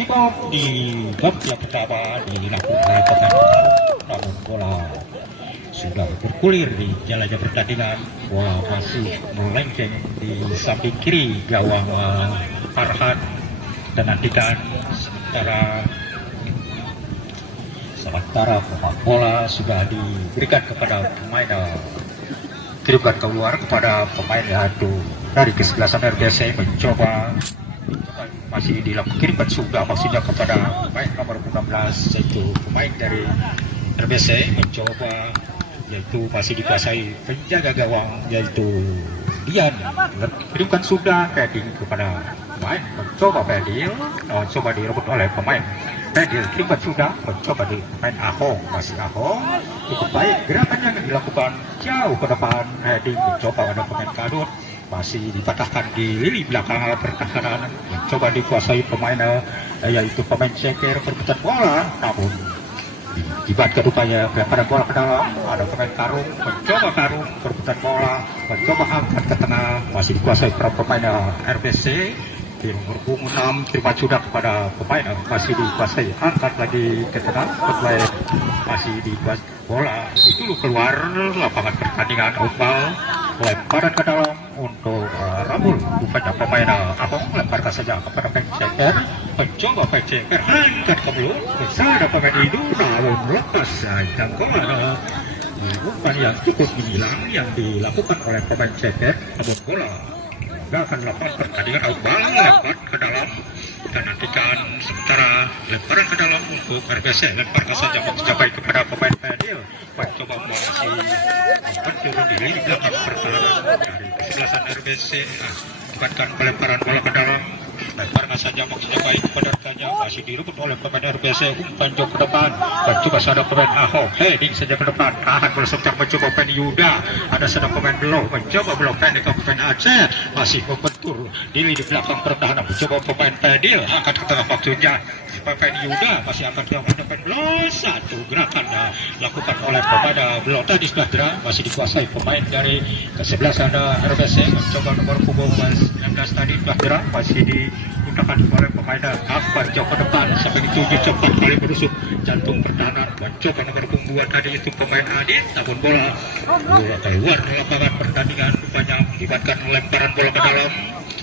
kick-off di babak yang pertama dilakukan oleh pemain namun bola sudah bergulir di jalannya pertandingan. Bola masih melenceng di samping kiri gawang Farhan dan nantikan sementara bola sudah diberikan kepada pemain kirimkan keluar kepada pemain yaitu dari kesebelasan RBC mencoba masih kirimkan sudah maksudnya kepada pemain nomor 16 yaitu pemain dari RBC mencoba yaitu masih dikuasai penjaga gawang yaitu Dian kirimkan sudah heading kepada pemain mencoba Fadil coba direbut oleh pemain Fadil kirimkan sudah mencoba di pemain Ahong masih Ahong cukup baik gerakan yang dilakukan jauh ke depan heading mencoba ada pemain Kadut masih dipatahkan di lini belakang pertahanan mencoba dikuasai pemain yaitu pemain Ceker perputaran bola namun dibatkan rupanya pelemparan bola ke dalam ada pemain Karung mencoba Karung perputaran bola mencoba angkat ke tengah masih dikuasai pemain RBC di nomor 6 terima sudah kepada pemain masih dikuasai angkat lagi ke tengah pemain masih dikuasai bola itu keluar lapangan pertandingan oval lemparan ke dalam untuk Rambul rupanya pemain Abang lemparkan saja kepada Penceker mencoba Penceker angkat ke belakang bisa ada pemain itu namun lepas jangkauan umpan yang cukup hilang yang dilakukan oleh pemain Ceker namun bola akan lakukan pertandingan Aubal lempar ke dalam dan nantikan sementara lemparan ke dalam untuk RBC lemparkan saja mencapai kepada pemain Fadil mencoba masih menurun diri di belakang pertahanan dari kesebelasan RBC bukankan pelemparan bola ke dalam lemparkan saja maksudnya baik kepada saja masih direbut oleh pemain RBC umpan jauh ke depan mencoba sadar pemain Ahok heading saja ke depan tahan bola sebentar mencoba pemain Yuda ada sadar pemain Beloh mencoba Beloh pendek ke pemain Aceh masih membentur diri di belakang pertahanan mencoba pemain Fadil angkat ke tengah waktunya pemain Yuda masih akan dilakukan pemain Beloh satu gerakan lakukan oleh pemain Beloh tadi sebelah masih dikuasai pemain dari kesebelasan RBC mencoba nomor punggung 19 tadi sebelah masih digunakan oleh pemain Akbar jauh ke depan sampai dituju cepat kali berusuk jantung pertahanan mencoba nomor punggung 2 tadi itu pemain Adit namun bola keluar lapangan pertandingan rupanya melibatkan lemparan bola ke dalam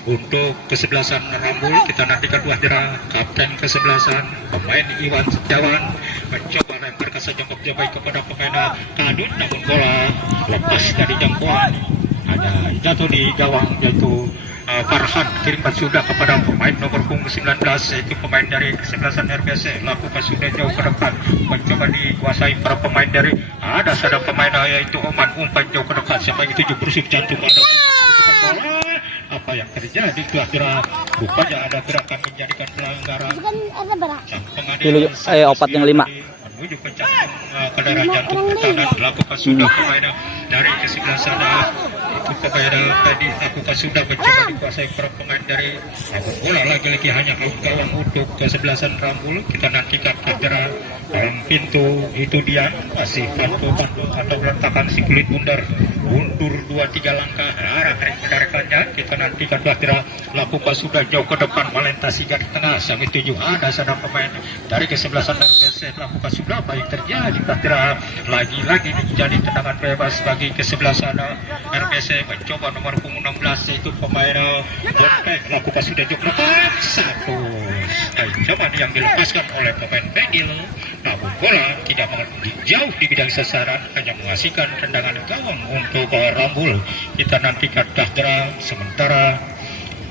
untuk kesebelasan Rambul kita nantikan wawancara kapten kesebelasan pemain Iwan Setiawan mencoba lemparkan saja baik kepada pemain Kadut namun bola lepas dari jangkauan ada jatuh di gawang yaitu Farhan kirimkan sudah kepada pemain nomor punggung 19 yaitu pemain dari kesebelasan RBC lakukan sudah jauh ke depan mencoba dikuasai para pemain dari ada sadar pemain yaitu Oman umpan jauh ke depan sampai itu berusik jantung ada bola apa yang terjadi kira-kira rupanya ada gerakan menjadikan pelanggaran opat yang 5 menuju ke kendaraan jantung pertahanan dilakukan sudah pemain dari kesebelasan itu pemain tadi lakukan sudah mencoba dikuasai para pemain dari bola lagi-lagi hanya kawan untuk kesebelasan Rambul kita nantikan kira dalam pintu itu dia masih bantu atau berantakan si kulit bundar mundur 2-3 langkah arah kendaraannya kita nantikan kira lakukan sudah jauh ke depan melintasi garis tengah sampai 7 ada sadar pemain dari kesebelasan RBC lakukan sudah baik terjadi kira lagi-lagi menjadi tendangan bebas bagi kesebelasan RBC mencoba nomor punggung 16 yaitu pemain Bontek lakukan sudah jauh ke depan satu ancaman yang dilepaskan oleh pemain Fadil namun bola tidak jauh di bidang sasaran hanya menghasilkan tendangan gawang untuk Rambul kita nantikan kira sementara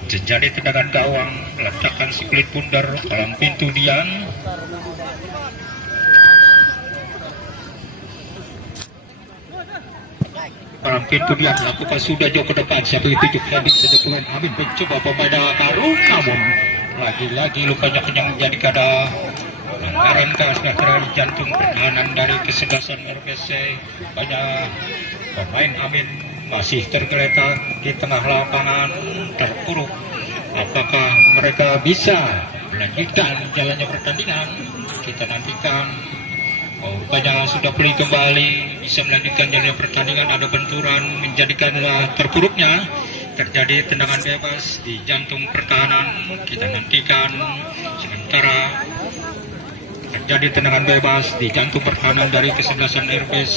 terjadi tendangan gawang letakkan si kulit bundar dalam pintu Dian dalam pintu dia lakukan sudah jauh ke depan siapa itu heading saja pemain Amin mencoba pemain Karung namun lagi-lagi lukanya kenyang menjadi kada pelanggaran kesehatan jantung pertahanan dari kesebelasan RBC banyak pemain Amin masih tergeletak di tengah lapangan terpuruk apakah mereka bisa melanjutkan jalannya pertandingan kita nantikan rupanya sudah pulih kembali bisa melanjutkan jalannya pertandingan ada benturan menjadikan terpuruknya terjadi tendangan bebas di jantung pertahanan kita nantikan sementara sementara terjadi tendangan bebas di jantung pertahanan dari kesebelasan RBC.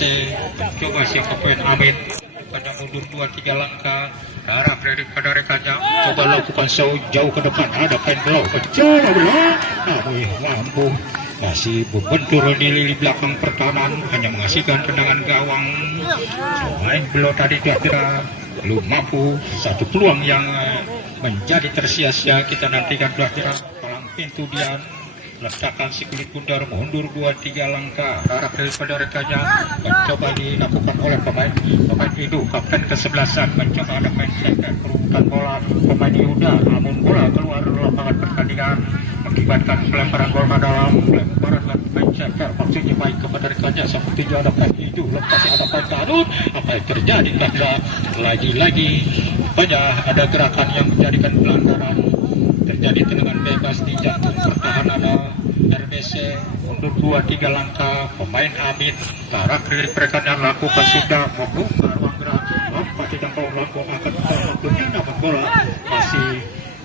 Coba si pemain Amin pada mundur 2-3 langkah ke arah pada rekannya, coba lakukan jauh ke depan, ada pen blow, coba belum, namun mampu masih berbentur di belakang pertahanan, hanya menghasilkan tendangan gawang. Main blow tadi kira-kira belum mampu, satu peluang yang menjadi tersia-sia. Kita nantikan kira-kira palang pintu Dian, letakkan si kulit bundar mundur 2-3 langkah arah daripada rekannya, mencoba dilakukan oleh pemain itu kapten kesebelasan, mencoba ada main ceker perubutan bola pemain Yuda, namun bola keluar lapangan pertandingan mengakibatkan pelemparan bola dalam, pelemparan main ceker maksudnya baik kepada rekannya, seperti ada main itu lepas ada main kanun. Apa yang terjadi karena lagi-lagi banyak ada gerakan yang menjadikan pelanggaran. Terjadi tendangan bebas di jantung pertahanan RBC, mundur 2-3 langkah pemain Amin ke arah kiri rekannya, lakukan sudah membuka ruang gerak, nampak tidak mau lakukan akan waktunya, namun bola masih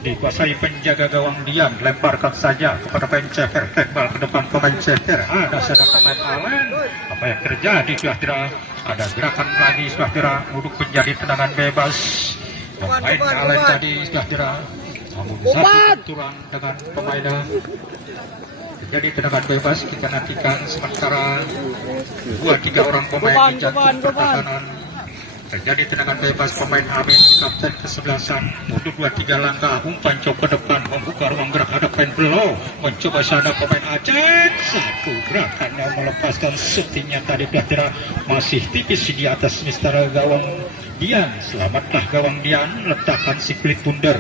dikuasai penjaga gawang Dian, lemparkan saja kepada pemain ceker, tekbal ke depan pemain ceker, ada sana pemain Alen. Apa yang terjadi kira-kira ada gerakan lagi kira-kira untuk menjadi tendangan bebas pemain Alen tadi kira-kira, namun satu benturan dengan pemainnya terjadi tendangan bebas. Kita nantikan sementara 2-3 orang pemain di jantung pertahanan. Terjadi tendangan bebas pemain Amin, kapten kesebelasan, mundur 2-3 langkah, umpan coba ke depan, membuka ruang gerak, ada pen blow, mencoba sana pemain Aceh, satu gerakan yang melepaskan syutingnya tadi kira-kira masih tipis di atas mister gawang Dian. Selamatlah gawang Dian, letakkan si kulit bundar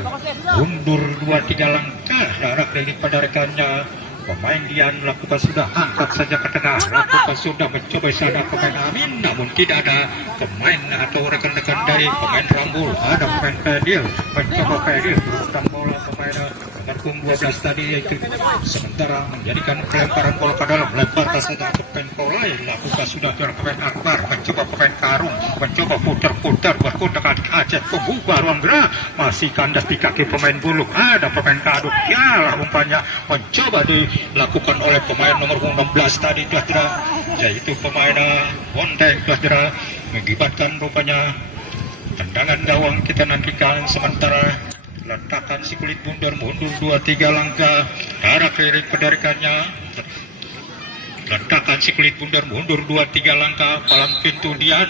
mundur 2-3 langkah arah daripada rekannya. Pemain Dian lakukan sudah, angkat saja ke tengah, lakukan sudah, mencoba sana pemain Amin, namun tidak ada pemain atau rekan-rekan dari pemain Rambul, ada pemain Fadil, mencoba Fadil berurutan bola pemain punggung 12 tadi, yaitu sementara menjadikan pelemparan bola ke dalam, lemparkan saja ke pemain Polai, lakukan sudah ke pemain Akbar, mencoba pemain Karung, mencoba putar-putar berkotak Aceh, membuka ruang gerak, masih kandas di kaki pemain Buluk, ada pemain Kaduk, ya umpannya mencoba dilakukan oleh pemain nomor 16 tadi kira-kira, yaitu pemain Wondeng kira-kira, mengibatkan rupanya tendangan gawang. Kita nantikan sementara letakkan si kulit bundar mundur 2-3 langkah arah kiri pendarikannya, letakkan si kulit bundar mundur 2-3 langkah palang pintu Dian,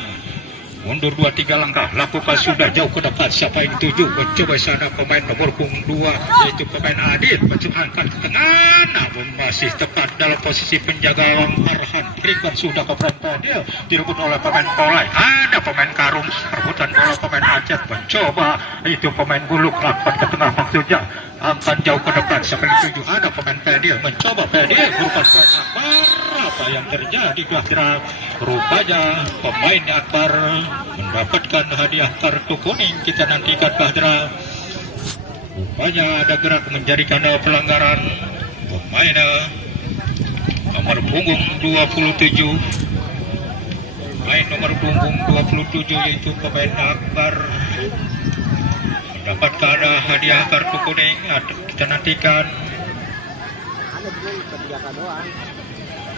mundur 2-3 langkah, lakukan sudah jauh ke depan, siapa yang dituju, mencoba sana pemain nomor punggung 2 yaitu pemain Adit, mencoba angkat ke tengah, namun masih tepat dalam posisi penjaga gawang Farhan, berikan sudah ke pemain Fadil, direbut oleh pemain Polai, ada pemain Karung, rebutan bola pemain Aceh, mencoba itu pemain Buluk, lakukan ke tengah maksudnya, angkat jauh ke depan, siapa yang dituju, ada pemain Fadil, mencoba Fadil, berupa pemain Akbar. Apa yang terjadi kira-kira rupanya pemain Akbar mendapatkan hadiah kartu kuning. Kita nantikan kira-kira rupanya ada gerak menjadikan pelanggaran pemain nomor punggung 27, pemain nomor punggung 27 yaitu pemain Akbar mendapatkan hadiah kartu kuning. Kita nantikan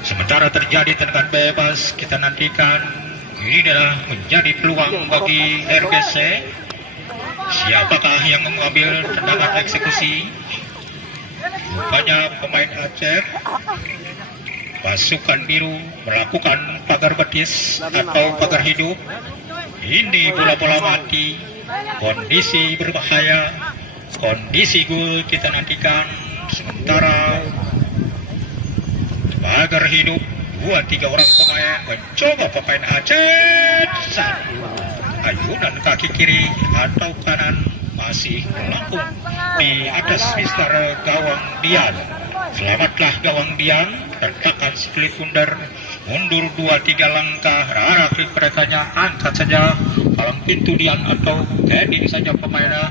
sementara terjadi tendangan bebas. Kita nantikan, ini adalah menjadi peluang bagi RBC. Siapakah yang mengambil tendangan eksekusi? Rupanya pemain Aceh, pasukan biru melakukan pagar betis atau pagar hidup. Ini bola-bola mati, kondisi berbahaya, kondisi gol. Kita nantikan sementara pagar hidup, 2-3 orang pemain mencoba pemain Aceh, satu ayunan kaki kiri atau kanan masih melengkung di atas mister gawang Dian. Selamatlah gawang Dian, letakkan si kulit bundar mundur 2-3 langkah arah kiri merekanya, angkat saja palang pintu Dian atau heading saja pemain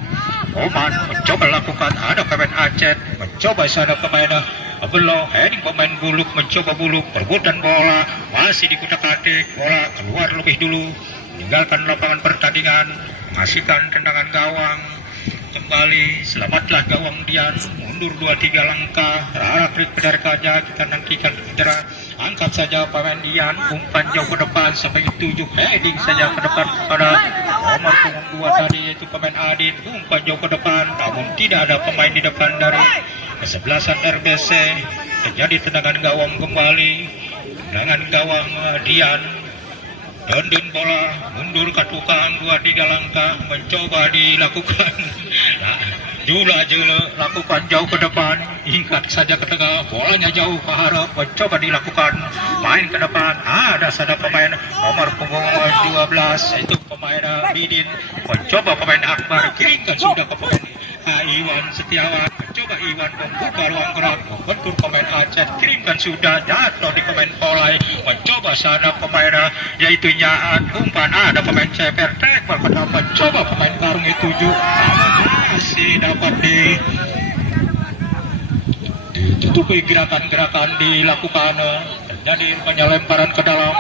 Oman, mencoba lakukan, ada pemain Aceh, mencoba sana pemain belum, heading pemain Buluk, mencoba Buluk, perebutan bola, masih dikutak-atik, bola keluar lebih dulu, meninggalkan lapangan pertandingan, menghasilkan tendangan gawang, kembali, selamatlah gawang Dian, mundur 2-3 langkah, arah klik pedar kaja, kita nantikan cedera, angkat saja pemain Dian, umpan jauh ke depan sampai 7, heading saja ke depan kepada nomor punggung 2 tadi yaitu pemain Adit, umpan jauh ke depan, namun tidak ada pemain di depan dari kesebelasan RBC, terjadi tendangan gawang kembali, tendangan gawang Dian. Dendun bola mundur ke tukang 2-3 langkah mencoba dilakukan jula lakukan jauh ke depan, ingkat saja ke tengah, bolanya jauh ke harap, mencoba dilakukan main ke depan, ada sada pemain nomor punggung 12 yaitu pemain Bidin, mencoba pemain Akbar, kirimkan sudah ke pemain Iwan Setiawan, mencoba Iwan membuka ruang gerak, membentur pemain Aceh, kirimkan sudah, jatuh di pemain Polai, mencoba sana pemain yaitu Nyaat, umpan ada pemain Ceper, tembak ke depan, mencoba pemain Karung 7, masih dapat ditutupi gerakan-gerakan dilakukan, terjadi penyelemparan ke dalam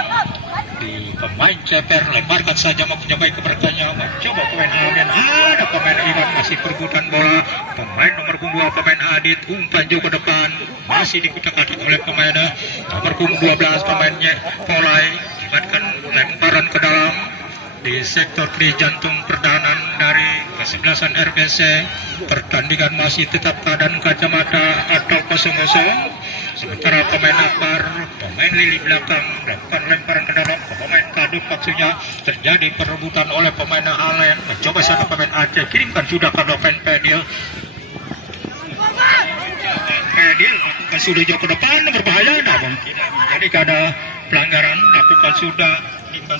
di pemain Ceper, lemparkan saja mau mencoba keberkanya, mencoba pemain Amin, ada pemain Iwan masih perebutan bola, pemain nomor punggung 2 pemain Adit, umpan jauh ke depan, masih dikutak-atik oleh pemain nomor punggung 12 pemainnya Polai, akibatkan lemparan ke dalam di sektor kiri jantung pertahanan dari kesebelasan RBC. Pertandingan masih tetap keadaan kacamata atau 0-0. Sementara pemain Akbar, pemain lili belakang melakukan lemparan ke dalam, pemain Kadut maksudnya, terjadi perebutan oleh pemain Alen, mencoba sana pemain Aceh, kirimkan sudah ke Noven Pedil, lakukan sudah jauh ke depan, berbahaya, namun tidak menjadi ada pelanggaran, lakukan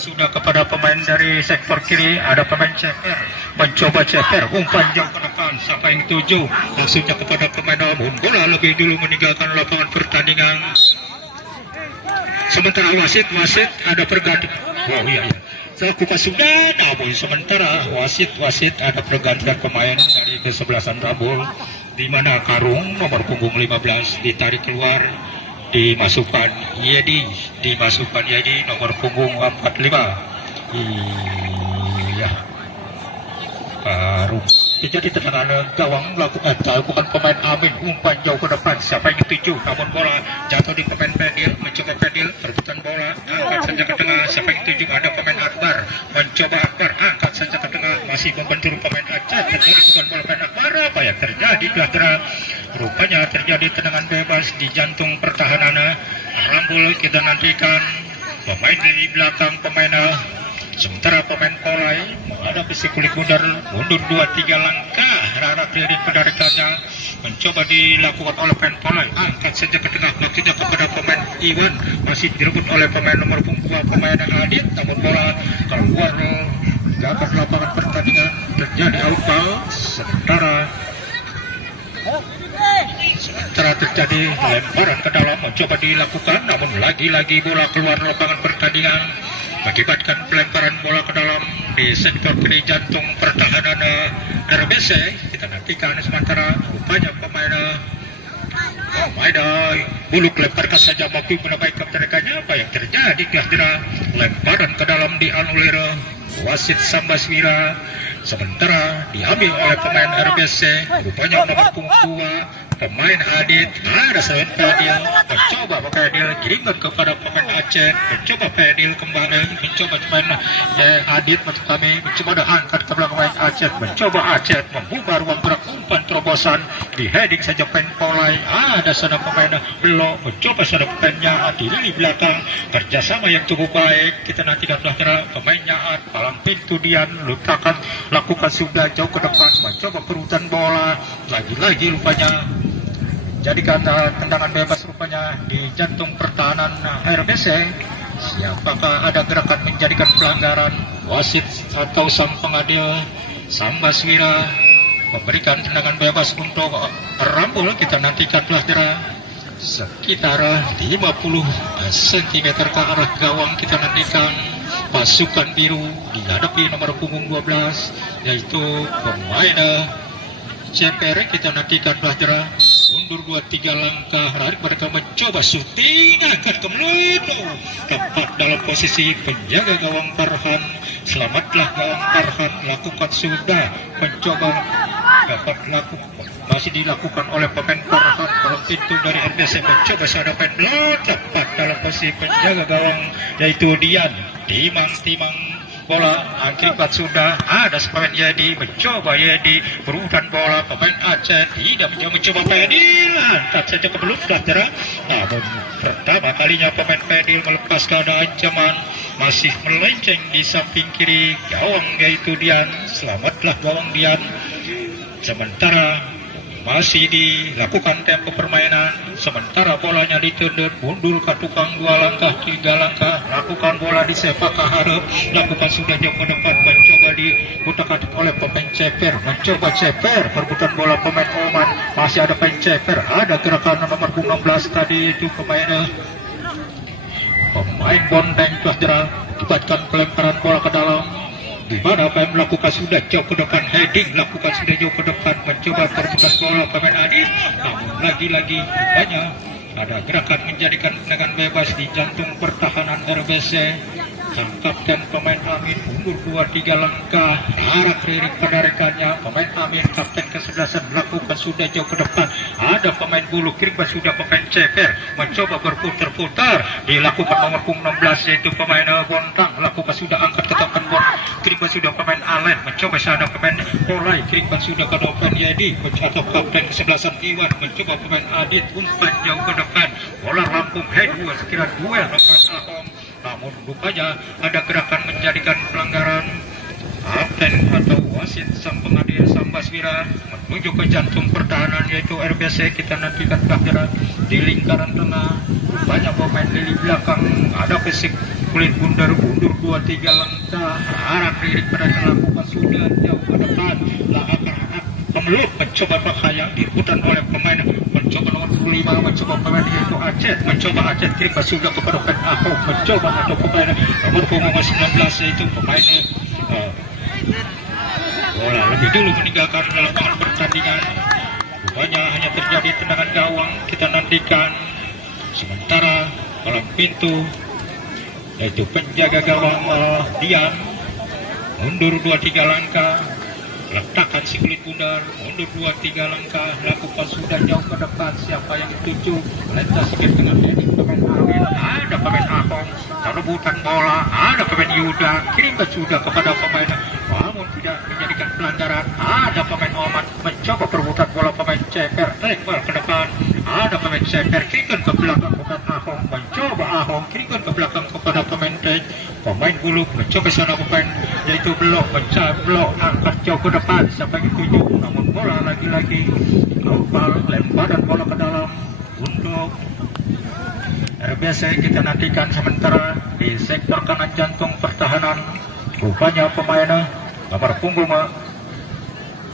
sudah kepada pemain dari sektor kiri, ada pemain Ceper, mencoba Ceper, umpan jauh ke depan, siapa yang 7, maksudnya kepada pemain namun bola lebih dulu meninggalkan lapangan pertandingan. Sementara wasit ada pergantian, lakukan sudah, namun sementara wasit ada pergantian pemain dari kesebelasan Rabul, di mana Karung nomor punggung 15 ditarik keluar, dimasukkan Yedi nomor punggung 45. Iya, Karung terjadi tendangan gawang bukan pemain Amin, umpan jauh ke depan, siapa yang 7, namun bola jatuh di pemain Pedil, mencoba Pedil perebutan bola, angkat saja ke tengah, siapa yang 7, ada pemain Akbar, mencoba Akbar, angkat saja ke tengah, masih membentur pemain Aceh, terjadi bukan bola pemain Akbar, apa yang terjadi? Rupanya terjadi tendangan bebas di jantung pertahanan Rambul. Kita nantikan pemain di belakang pemain, sementara pemain Polai menghadapi si kulit mundur 2-3 langkah, arah keliling pendarikannya mencoba dilakukan oleh pemain Polai, angkat saja ke tengah, maksudnya kepada pemain Iwan, masih direbut oleh pemain nomor punggung 2 pemain Adit, namun bola keluar ke lapangan pertandingan, terjadi outball. Sementara terjadi lemparan ke dalam, mencoba dilakukan, namun lagi-lagi bola keluar lapangan pertandingan, mengakibatkan pelemparan bola ke dalam di sektor kiri jantung pertahanan RBC. Kita nantikan sementara rupanya pemain Buluk lemparkan saja mampu menambahkan mereka-nya, apa yang terjadi? Kira-kira lemparan ke dalam dianulir wasit Sambaswira, sementara diambil oleh pemain RBC, rupanya nomor punggung 2 pemain Adit, ada selain Pedil, mencoba Pedil, kirimkan kepada pemain Aceh, mencoba Pedil kembali, mencoba pemain Adit, mencoba angkat ke belakang pemain Aceh, mencoba Aceh, membuka ruang gerak, umpan terobosan, di heading saja pemain Polai, ada sana pemain Belok, mencoba sana pemainnya, di lini belakang, kerjasama yang cukup baik, kita nantikan pemain Nyaat, palang pintu Dian, lakukan sudah jauh ke depan, mencoba perutan bola, lagi-lagi rupanya jadikan tendangan bebas rupanya di jantung pertahanan RBC. Siapakah ada gerakan menjadikan pelanggaran? Wasit atau sang pengadil Sambaswira memberikan tendangan bebas untuk Rambul. Kita nantikan pelanggaran sekitar 50 cm ke arah gawang. Kita nantikan pasukan biru dihadapi nomor punggung 12 yaitu pemain Ceper. Kita nantikan pelanggaran mundur 2-3 langkah, mereka mencoba syuting, angkat ke Meludo, tepat dalam posisi penjaga gawang Farhan. Selamatlah gawang Farhan, lakukan sudah, mencoba dapat masih dilakukan oleh pemain Farhan. Kalau pintu dari RBC mencoba sadapan blok tepat dalam posisi penjaga gawang yaitu Dian. Timang bola akibat sudah ada pemain Yedi mencoba Yedi berurutan bola pemain Aceh tidak mencoba Pedil angkat saja ke belum saudara. Namun pertama kalinya pemain Pedil melepaskan ada ancaman masih melenceng di samping kiri gawang yaitu Dian. Selamatlah gawang Dian. Sementara masih dilakukan tempo permainan, sementara bolanya ditendut mundur ke tukang 2 langkah 3 langkah, lakukan bola di sepak ke harap, lakukan sudah jauh ke depan, mencoba diputarkan oleh pemain Ceper, mencoba Ceper perebutan bola pemain Oman, masih ada pemain Ceper, ada gerakan nomor 16 tadi itu pemain Bondeng Plasdera, akibatkan pelemparan bola ke dalam. Di mana pemain melakukan sudah jauh ke depan, heading lakukan sudah jauh ke depan, mencoba perebutan bola pemain Adit, namun lagi-lagi banyak ada gerakan menjadikan tendangan bebas di jantung pertahanan RBC. Sang kapten pemain Amin mundur 2-3 langkah, arah keliling pada rekannya. Pemain Amin kapten ke-11 melakukan sudah jauh ke depan, ada pemain Bulu Kirba sudah pemain Ceper mencoba berputar-putar, dilakukan nomor 16 yaitu pemain Bontang, lakukan sudah angkat ke depan Kirba sudah pemain Alen, mencoba sadar pemain Polai, Kirba sudah ke depan Yedi, atau kapten ke-11 Iwan mencoba pemain Adit umpan jauh ke depan, bola rampung head 2 sekira duel pemain Ahong. Namun rupanya ada gerakan menjadikan pelanggaran. Kapten atau wasit sang pengadil Sambaswira menuju ke jantung pertahanan yaitu RBC. Kita nantikan pelanggaran di lingkaran tengah. Rupanya pemain lini belakang ada fisik kulit bundar 2-3 langkah, arah kiri pada melakukan sudah jauh ke depan. Pemeluk mencoba bahaya diputar oleh pemain mencoba nomor 25 mencoba pemain yaitu Aceh, mencoba Aceh kirim sudah kepada pemain Ahok, mencoba atau pemain nomor 19 yaitu pemain bola lebih dulu meninggalkan lapangan pertandingan. Rupanya hanya terjadi tendangan gawang. Kita nantikan sementara dalam pintu yaitu penjaga gawang Dian mundur 2-3 langkah, letakkan si kulit bundar, mundur 2-3 langkah, lakukan sudah jauh ke depan. Siapa yang dituju? Melintas sikit dengan heading pemain Amin, ada pemain Ahong, rebutan bola, ada pemain Yuda, kirim sudah kepada pemain, namun tidak menjadikan pelanggaran. Ada pemain Oman mencoba perebutan bola pemain Ceper, tarik bola ke depan, ada pemain Ceper, kirimkan ke belakang pemain Ahong, mencoba Ahong, kirimkan ke belakang kepada pemain Tej. Pemain Buluk mencoba sana pemain yaitu blok, pecah blok, angkat jauh ke depan, siapa yang dituju? Namun bola lagi-lagi global, lemparan bola ke dalam untuk RBC. Kita nantikan sementara di sektor kanan jantung pertahanan. Rupanya pemain nomor punggung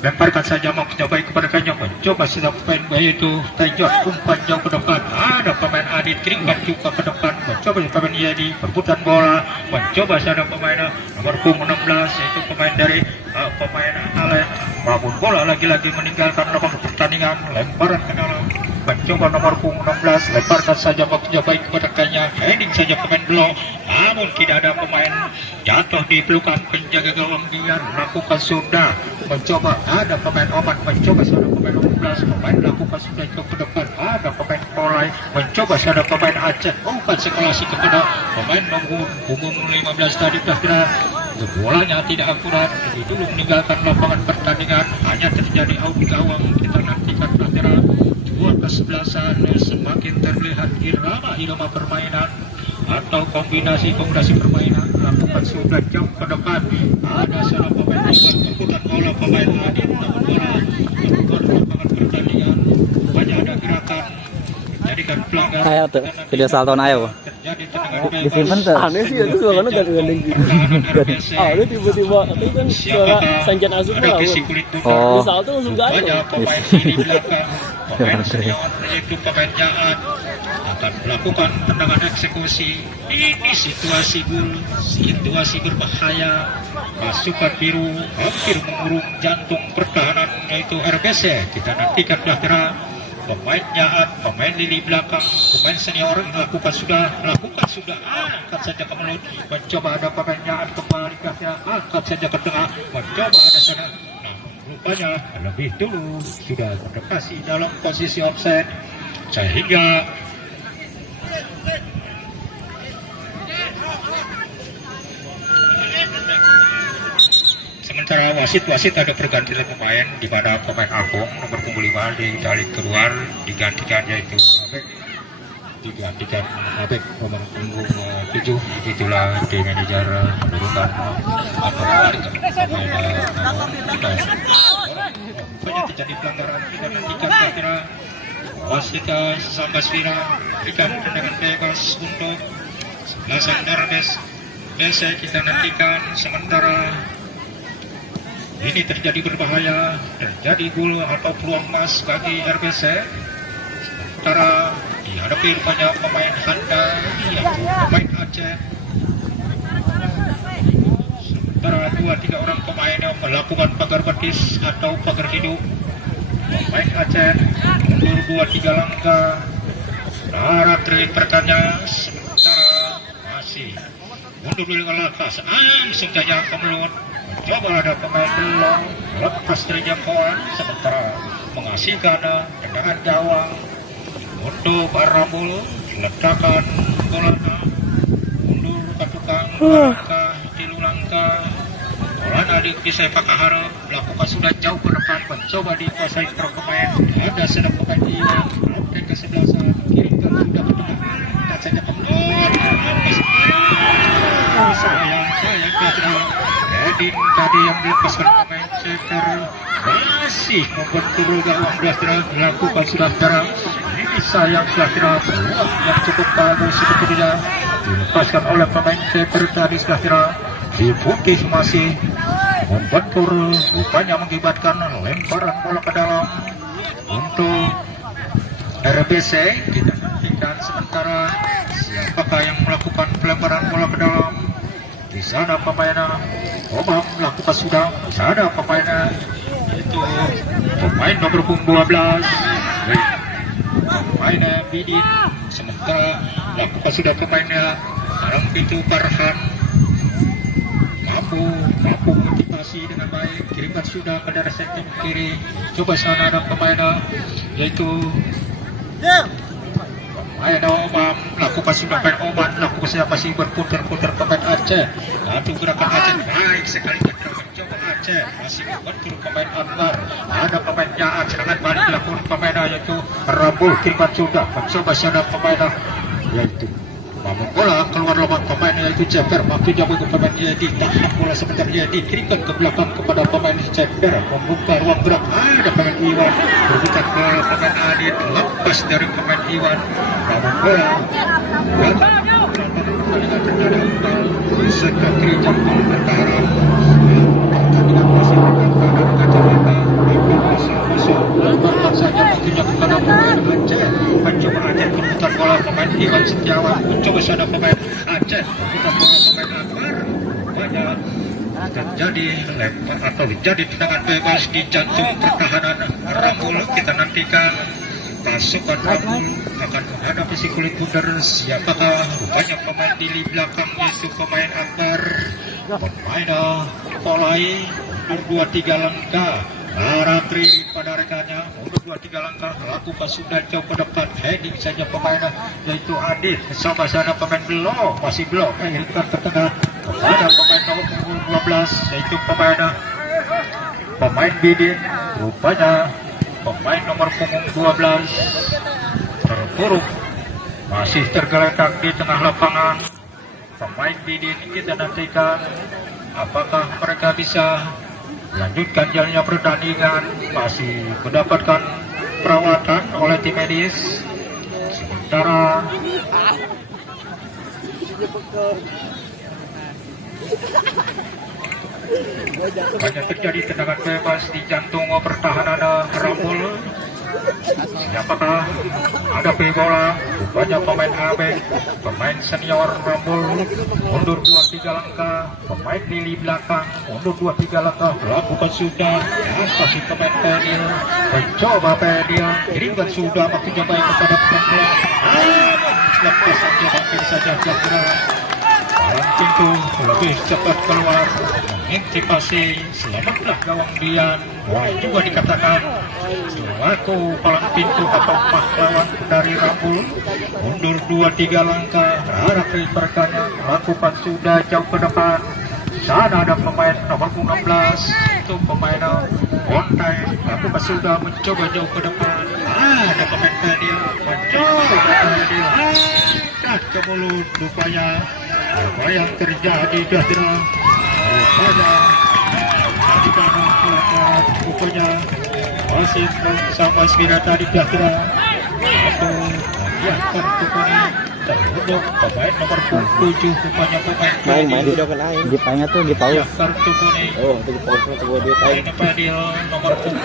lemparkan saja mau mencoba kepada Kanyong, mencoba sudah pemain yaitu Tejos umpan jauh ke depan, ada pemain Adit kirimkan juga ke depan, mencoba pemain Yedi perebutan bola, mencoba saja pemain nomor punggung 16 yaitu pemain dari pemain Alen, namun bola lagi-lagi meninggalkan lapangan pertandingan, lemparan ke dalam, mencoba nomor punggung 16 lemparkan saja mau mencoba kepada Kanyong, heading saja pemain blok, namun tidak ada pemain, jatuh di pelukan penjaga gawang Dian, melakukan sudah mencoba, ada pemain Oman mencoba sudah pemain 16, pemain lakukan sudah jauh ke depan, ada pemain Polai mencoba sudah pemain Aceh, umpan sekelasi kepada pemain nomor punggung 15 tadi. Kira bolanya tidak akurat, itu meninggalkan lapangan pertandingan, hanya terjadi out gawang. Kita nantikan kira dua kesebelasan semakin terlihat irama permainan atau kombinasi permainan, lakukan sudah jauh ke depan, ada salah pemain berputar bola pemain Adit, namun bola lakukan lapangan pertandingan, banyak ada gerakan jadikan pelanggaran. Ayo tuh video salton ayo Terjadi tendangan disimpan tuh. Aneh sih itu suaranya gandeng gitu. Ada tiba-tiba itu kan suara Sanjan Azub lah. Oh. Misal tuh langsung gandeng. Banyak pemain di belakang, pemain senior yaitu pemain Jaat akan melakukan tendangan eksekusi. Ini situasi berbahaya. Pasukan biru hampir mengurung jantung pertahanan yaitu RBC. Kita nantikan kira pemain Jaat, pemain lini belakang, pemain senior lakukan sudah angkat saja ke mulut, mencoba ada pemain Jaat kembali kira angkat saja ke tengah, mencoba ada sana. Nah, rupanya lebih dulu sudah berdekasi dalam posisi offset sehingga sementara wasit ada pergantian pemain di mana pemain Agung nomor punggung 5 ditarik keluar digantikan yaitu Abek nomor punggung 7 itulah di manajer menurunkan pemain banyak terjadi pelanggaran di mana kira wasit Sambasvira berikan tendangan bebas untuk sebelasan Darabes. Biasa kita nantikan sementara ini terjadi berbahaya, terjadi gol atau peluang emas bagi RBC. Sementara dihadapi rupanya pemain Handa, yaitu pemain Aceh. Sementara 2-3 orang pemain yang melakukan pagar betis atau pagar hidup. Pemain Aceh mundur 2-3 langkah. Darah terlibatkannya sementara masih mundur 2 langkah. Sengaja kemelut. Coba ada pemain belum lepas dari jangkauan sementara mengasihkan tendangan gawang untuk Rambul ledakan bolanya mundur ke tukang langkah tilu langkah bolanya di sepak harap melakukan sudah jauh ke depan mencoba dikuasai terus pemain ada sedang pemain dia sampai ke sebelah sana kirim ke sudah ke tengah dan saja kemudian sayang Edin tadi yang dilepaskan pemain Ceker masih membuat turun gawang dilakukan sudah terang. Ini sayang sudah peluang yang cukup bagus sebetulnya dilepaskan oleh pemain Ceker tadi sudah diputih masih membentur rupanya mengibatkan lemparan bola ke dalam untuk RBC. Kita nantikan sementara siapakah yang melakukan pelemparan bola ke dalam. Di sana pemainnya Omam melakukan sudah, di sana pemainnya itu pemain nomor punggung 12 pemainnya Bidin, sementara melakukan sudah pemainnya dalam pintu Farhan mampu motivasi dengan baik, kirimkan sudah ke daerah sektor kiri, coba sana ada pemainnya yaitu Ayo Omam lakukan sudah pemain Oman lakukan sudah masih berputar-putar pemain Aceh. Satu gerakan Aceh baik sekali mencoba Aceh masih berbentur pemain Anwar. Ada pemain Jaat sangat balik dilakukan pemain yaitu Rambul kirimkan sudah mencoba sana pemain yaitu namun bola keluar lubang pemain yaitu Ceper makin jauh ke pemain dia ditahan bola sebentar dia dikirimkan ke belakang kepada pemain Ceper membuka ruang gerak ada pemain Iwan berbuka ke pemain Adit lepas dari pemain Iwan namun bola sekat kiri jangkau bertahan dengan masih berkata kacamata masuk saja waktunya kepada pemain Aceh mencoba Aceh berputar bola pemain Iwan Setiawan mencoba sana pemain Aceh berputar bola pemain Akbar banyak terjadi lempar atau jadi tendangan bebas di jantung pertahanan Rambul. Kita nantikan pasukan Rambul akan menghadapi si kulit bundar siapakah rupanya pemain di belakang itu pemain Akbar pemain Polai mundur 2-3 langkah arah kiri pada rekannya mundur 2-3 langkah lakukan sudah jauh ke depan heading saja pemain yaitu Adit sama sana pemain belum masih belum mengirimkan ke tengah kepada pemain nomor punggung 12 yaitu pemain Bidin rupanya pemain nomor punggung 12 terpuruk masih tergeletak di tengah lapangan pemain Bidin. Kita nantikan apakah mereka bisa melanjutkan jalannya pertandingan masih mendapatkan perawatan oleh tim medis sementara banyak terjadi tendangan bebas di jantung pertahanan Rambul. Siapakah ada bola banyak pemain Abek pemain senior Rambul mundur 2-3 langkah pemain Lili belakang mundur 2-3 langkah lakukan sudah pasti pemain Penil mencoba Penil kirimkan sudah makin baik kepada perempuan lepas saja makin saja dalam pintu itu lebih cepat keluar mengantisipasi. Selamatlah gawang Dian. Boleh juga dikatakan selaku palang pintu atau pahlawan dari Rambul. Mundur 2-3 langkah arah rekan-rekannya melakukan sudah jauh ke depan. Sana ada pemain nomor 16 itu pemain Hontai. Aku sudah mencoba jauh ke depan. Ada pemain Fadil mencoba Fadil dan ke mulut. Rupanya apa yang terjadi Dahdra rupanya rupanya masih sama Smira tadi Dahdra atau membiarkan kembali terhubung pemain nomor 7 rupanya pemain Main udah kena aing. Gipanya tuh di paus. kartu kuning Oh, itu pause tuh dia aing. pemain Fadil nomor 7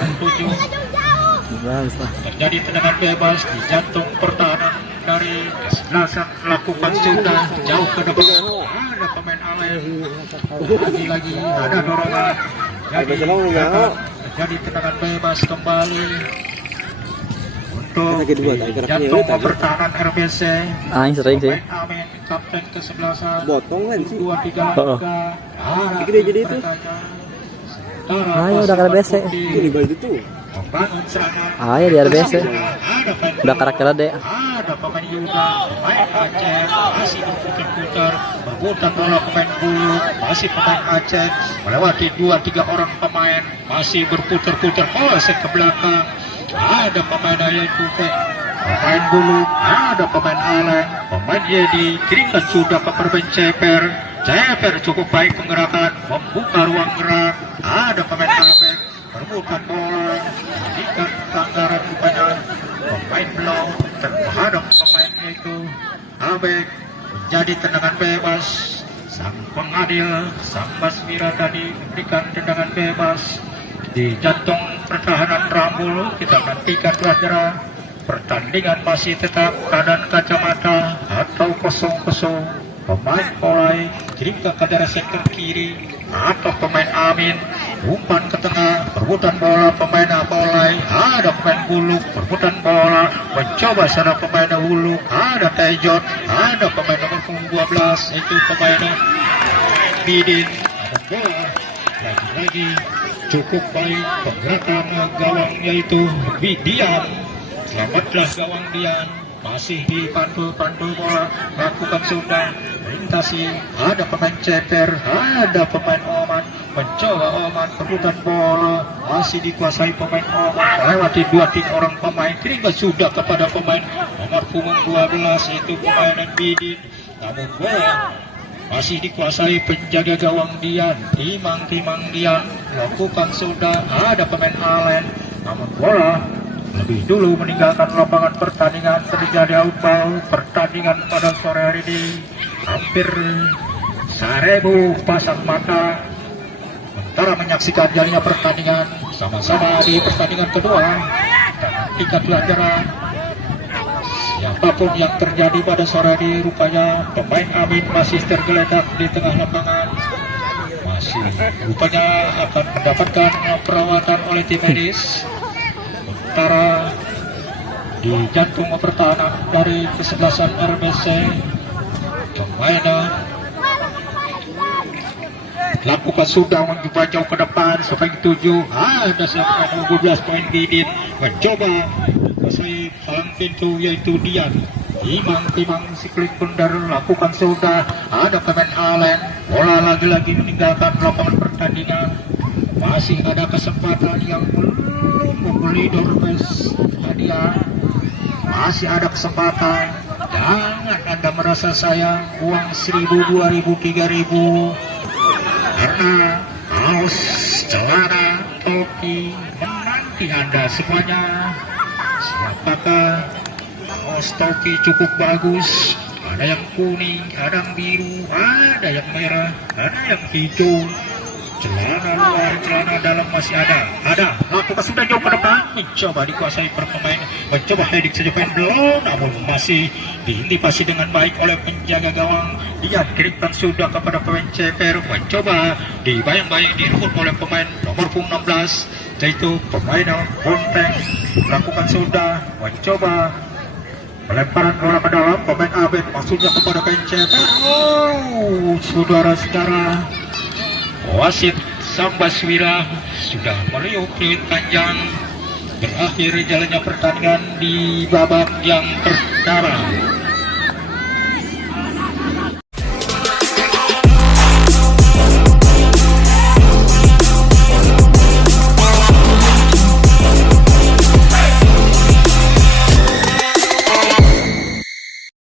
Bagus lah. terjadi tendangan bebas di jantung pertahanan dari kesebelasan melakukan sudah jauh ke depan. Ada pemain Alen lagi ada dorongan jadi terjadi tendangan bebas kembali untuk jantung pertahanan RBC. Aing sering sih. Pemain Amin kapten kesebelasan Botong kan sih. 2-3 Oh. langkah Gede jadi itu. Ayo udah ke RBC. Ini baru itu. membangun serangan. Ayo di RBC. Ada pemain Udah karakter deh. ada pemain Yuda, pemain Aceh masih berputar-putar, berputar bola pemain Bulu, masih pemain Aceh melewati 2-3 orang pemain, masih berputar-putar polsek ke belakang. Ada pemain yaitu pemain Bulu, ada pemain Aleng, pemain Yedi, kirimkan sudah ke perben Ceper. Ceper cukup baik penggerakan, membuka ruang gerak. Ada pemain Abek, berputar bola, memberikan pelanggaran kepada pemain Blau terhadap pemain itu. Abek menjadi tendangan bebas. Sang pengadil, sang Basmira tadi memberikan tendangan bebas di jantung pertahanan Rambul. Kita nantikan pelajaran. Pertandingan masih tetap keadaan kacamata atau kosong-kosong. Pemain Polai kirimkan ke daerah sektor kiri atau pemain Amin umpan ke tengah, perebutan bola pemain Polai, ada pemain Buluk perebutan bola, mencoba sana pemain Buluk, ada Tejon, ada pemain nomor 12 itu pemain Bidin, ada bola lagi-lagi cukup baik penggerakan gawang yaitu Bidian. Selamatlah gawang Dian, masih dipandu-pandu bola, lakukan sudah melintasi, ada pemain Ceper, ada pemain Oman, mencoba Oman perebutan bola, masih dikuasai pemain Oman, melewati 2-3 orang pemain, kirimkan sudah kepada pemain nomor punggung 12 itu pemain Bidin, namun bola masih dikuasai penjaga gawang Dian, timang-timang Dian, lakukan sudah, ada pemain Alen, namun bola lebih dulu meninggalkan lapangan pertandingan. Terjadi outball pertandingan pada sore hari ini, hampir 1000 pasang mata sementara menyaksikan jalannya pertandingan sama-sama di pertandingan kedua. Dan nantikan pelajaran siapapun yang terjadi pada sore hari. Rupanya pemain Amin masih tergeletak di tengah lapangan, masih rupanya akan mendapatkan perawatan oleh tim medis. Sementara di jantung pertahanan dari kesebelasan RBC, pemain lakukan sudah mencoba jauh ke depan sampai 7, ada siapa 12 poin Bidin mencoba menguasai palang pintu yaitu Dian, timang-timang si klik bundar, lakukan sudah, ada pemain Alen, bola lagi-lagi meninggalkan lapangan pertandingan. Masih ada kesempatan yang belum membeli doorpass hadiah, masih ada kesempatan. Jangan Anda merasa sayang uang 1.000, 2.000, 3.000 karena kaos, celana, topi menanti Anda semuanya. Siapakah kaos topi cukup bagus? Ada yang kuning, ada yang biru, ada yang merah, ada yang hijau. Celana luar, celana dalam masih ada. Lakukan sudah jauh ke depan, mencoba dikuasai pemain, mencoba heading saja pemain belum, namun masih diintipasi dengan baik oleh penjaga gawang. Dia kirimkan sudah kepada pemain Ceper, mencoba dibayang-bayang direbut oleh pemain nomor 16, yaitu pemain Bonteng. Lakukan sudah, mencoba melemparan bola ke dalam, pemain Abed maksudnya kepada pencetak. Oh, saudara-saudara, wasit Sambaswira sudah meriuh peluit panjang. Berakhir jalannya pertandingan di babak yang pertama.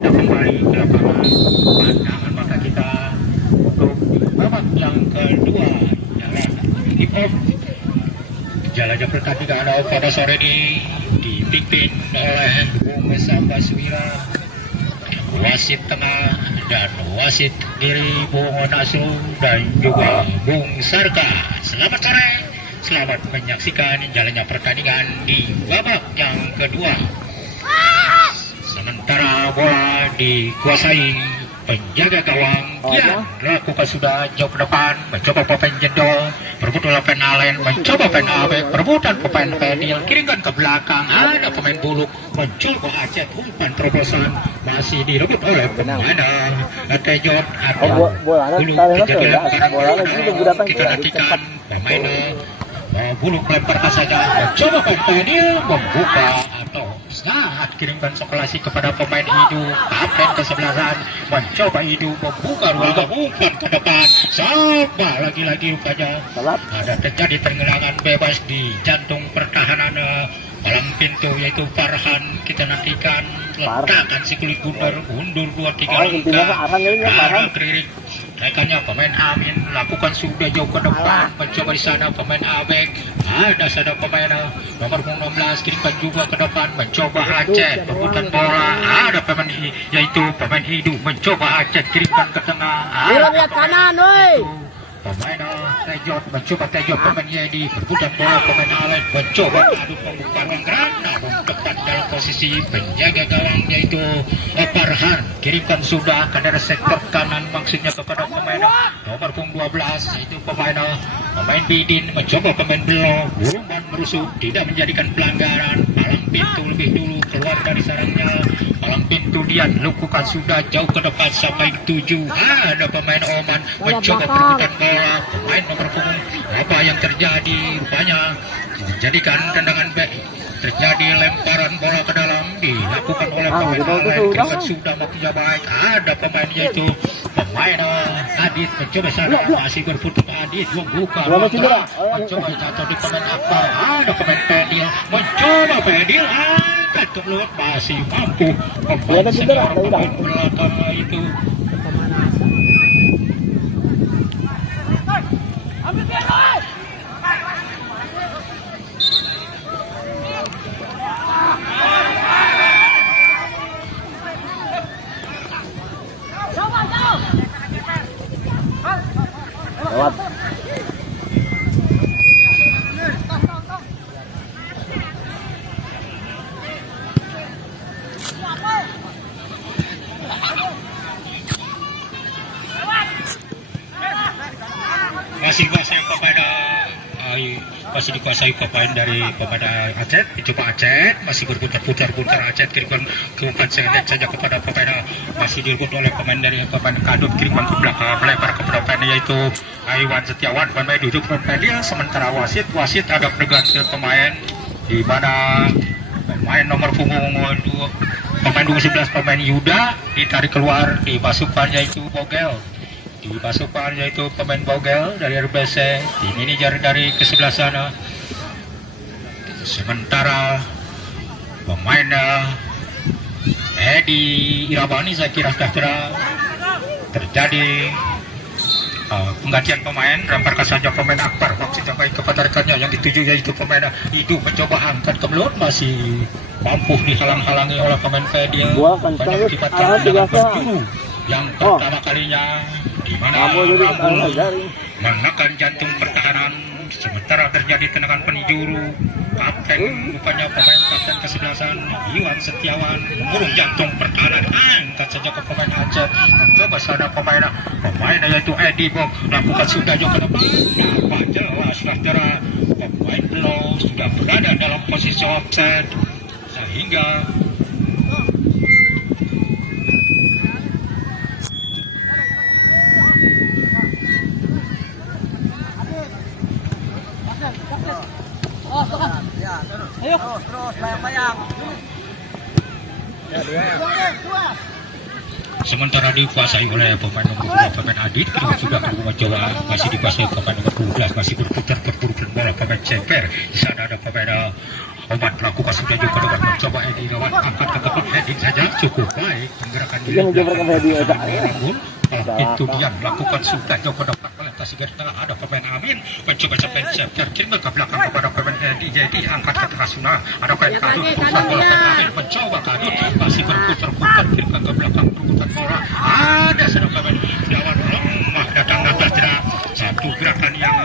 Kembali ke lapangan, pandangan mata kita untuk babak yang kedua. Tip off jalannya pertandingan pada sore ini dipimpin oleh Bung Sambaswira, wasit tengah dan wasit kiri Bung Nasru dan juga Bung Sarka. Selamat sore, selamat menyaksikan jalannya pertandingan di babak yang kedua. Sementara bola dikuasai penjaga gawang, dia lakukan sudah jauh ke depan, mencoba pemain jendol, berebut oleh pemain Alen, mencoba pemain Abek, perebutan pemain Pedil, kirimkan ke belakang, ada pemain Buluk, mencoba Aceh, umpan terobosan, masih direbut oleh pemain Tejot, atau Buluk, kita nantikan pemain Buluk lemparkan saja, mencoba pemain Pedil, membuka atau saat kirimkan sirkulasi kepada pemain Idu, kapten kesebelasan, mencoba Idu membuka ruang umpan ke depan, sama lagi-lagi rupanya ada terjadi tenggelangan bebas di jantung pertahanan palang pintu yaitu Farhan. Kita nantikan letakkan si kulit undur 2-3 langkah arah kiri rekannya pemain Amin lakukan sudah jauh ke depan, mencoba di sana pemain Abek, ada sana pemain nomor 16 kirimkan juga ke depan, mencoba Aceh perebutan bola, ada pemain yaitu pemain Hidu, mencoba Aceh kirimkan ke tengah, ada kanan pemain Tejot, mencoba Tejot pemain Yedi, perebutan bola pemain Alen, mencoba adu pembukaan gerak, namun tepat dalam posisi penjaga gawang yaitu Farhan, kirimkan sudah ke daerah sektor kanan, maksudnya kepada pemain nomor 12 yaitu pemain Bidin, mencoba pemain Belo, Burungan merusuk, tidak menjadikan pelanggaran, palang pintu lebih dulu keluar dari sarangnya, palang pintu dia lakukan sudah jauh ke depan sampai 7, ada pemain Oman, mencoba perebutan bola, pemain nomor punggung, apa yang terjadi rupanya menjadikan tendangan back, terjadi lemparan bola ke dalam dilakukan oleh pemain lain, sudah maksudnya baik, ada pemain yaitu pemain Adit, mencoba sana masih berputar Adit membuka mencoba jatuh di pemain Akbar, ada pemain Pedil, mencoba Pedil angkat ke luar, masih mampu pemain belakang itu lewat. masih dikuasai pemain dari kepada Aceh, dicoba Aceh, masih berputar-putar Aceh, kirimkan ke umpan sendek saja kepada pemain, masih direbut oleh pemain dari pemain Kadut, kirimkan ke belakang, melebar kepada pemain yaitu Iwan Setiawan, pemain duduk pemain dia, sementara wasit ada pergantian pemain di mana pemain nomor punggung pemain 11 pemain Yuda ditarik keluar, dimasukkan yaitu Bogel. Dimasukkan yaitu pemain Bogel dari RBC, tim manajer dari kesebelah sana. Sementara pemain Edi Irabani saya kira terjadi penggantian pemain, lemparkan saja pemain Akbar, maksudnya baik kepada rekannya yang dituju yaitu pemain Hidu, mencoba angkat ke belut, masih mampu dihalang-halangi oleh pemain Fedil, mengakibatkan dengan penjuru yang pertama kalinya di mana menekan jantung pertahanan, sementara terjadi tendangan penjuru, kapten rupanya pemain kapten kesebelasan Iwan Setiawan mengurung jantung pertahanan, angkat saja ke pemain Aceh, mencoba sana pemain yaitu Edi Bok, lakukan sudah jauh ke depan, dapat jelas saudara pemain Belo sudah berada dalam posisi offset sehingga Sementara dikuasai oleh pemain nomor 2 pemain Adit, kedua sudah mencoba masih dikuasai pemain nomor 12, masih berputar berburu bola pemain Ceper. Di sana ada pemain Oman melakukan sudah juga dengan mencoba Edi Rawan angkat ke tempat heading saja cukup baik menggerakkan diri. Itu dia melakukan sudah jauh ke depan melintasi garis tengah, ada pemain Amin mencoba pemain Ceper kiri ke belakang kepada pemain Edi, jadi angkat ke tengah sana ada pemain Kadut putar bola pemain Amin mencoba Kadut masih berputar-putar kiri ke belakang berputar bola, ada sedang pemain lawan lemah datang tidak satu gerakan yang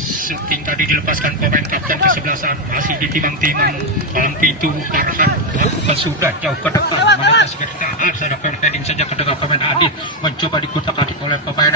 shooting tadi dilepaskan pemain kapten kesebelasan masih ditimang-timang dalam pintu Farhan melakukan sudah jauh ke depan melintasi garis tengah, ada pemain heading saja ke tengah pemain Adit mencoba dikutak-atik oleh pemain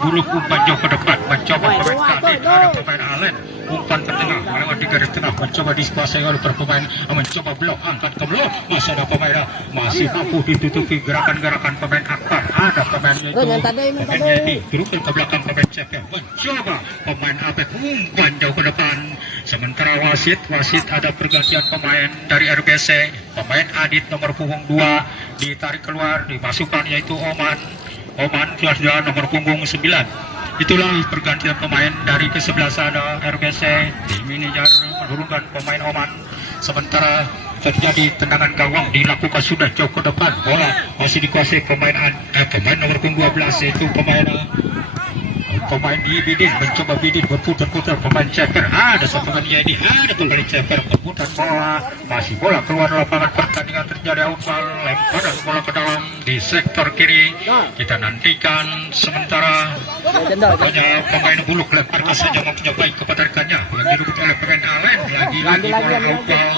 Buluh umpan jauh ke depan mencoba pemain Kadit, ada pemain Alen umpan ke tengah melewati garis tengah mencoba dikuasai oleh pemain mencoba blok angkat ke blok, masih ada pemain masih mampu ditutupi gerakan-gerakan pemain Akbar, ada pemain itu pemain Edi turun ke belakang pemain Ceper mencoba pemain Abed umpan jauh ke depan. Sementara wasit ada pergantian pemain dari RBC, pemain Adit nomor punggung 2 ditarik keluar dimasukkan yaitu Oman kelas 2 nomor punggung 9. Itulah pergantian pemain dari kesebelasan RBC, tim manajer menurunkan pemain Oman. Sementara terjadi tendangan gawang dilakukan sudah jauh ke depan, bola masih dikuasai pemain nomor punggung 12 itu pemain di Bidin mencoba Bidin berputar-putar pemain Ceper, ada satu pemain Yedi, ada pemain Ceper berputar bola, masih bola keluar lapangan pertandingan terjadi outball, lemparan bola ke dalam di sektor kiri. Kita nantikan sementara hanya pemain Buluk lemparkan saja waktunya baik kepada rekannya yang direbut oleh pemain Alen, lagi-lagi bola outball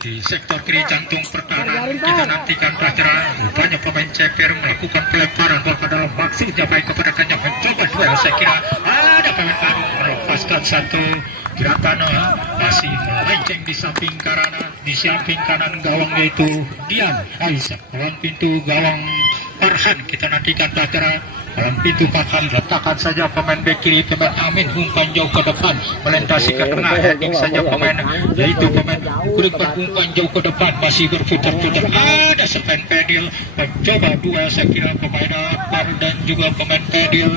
di sektor kiri jantung pertahanan. Kita nantikan pelajaran rupanya pemain Ceper melakukan pelemparan bola ke dalam maksudnya baik kepada rekannya mencoba duel, saya kira ada pemain Kadut melepaskan satu gerakan masih melenceng di samping kanan gawang yaitu Dian Aisyah lawan pintu gawang Farhan. Kita nantikan pelajaran dalam pintu Farhan letakkan saja pemain bek kiri pemain Amin umpan jauh ke depan melintasi ke tengah heading saja pemain yaitu pemain kulit umpan jauh ke depan masih berputar-putar, ada pemain Pedil mencoba duel, saya kira pemain Akbar dan juga pemain Pedil.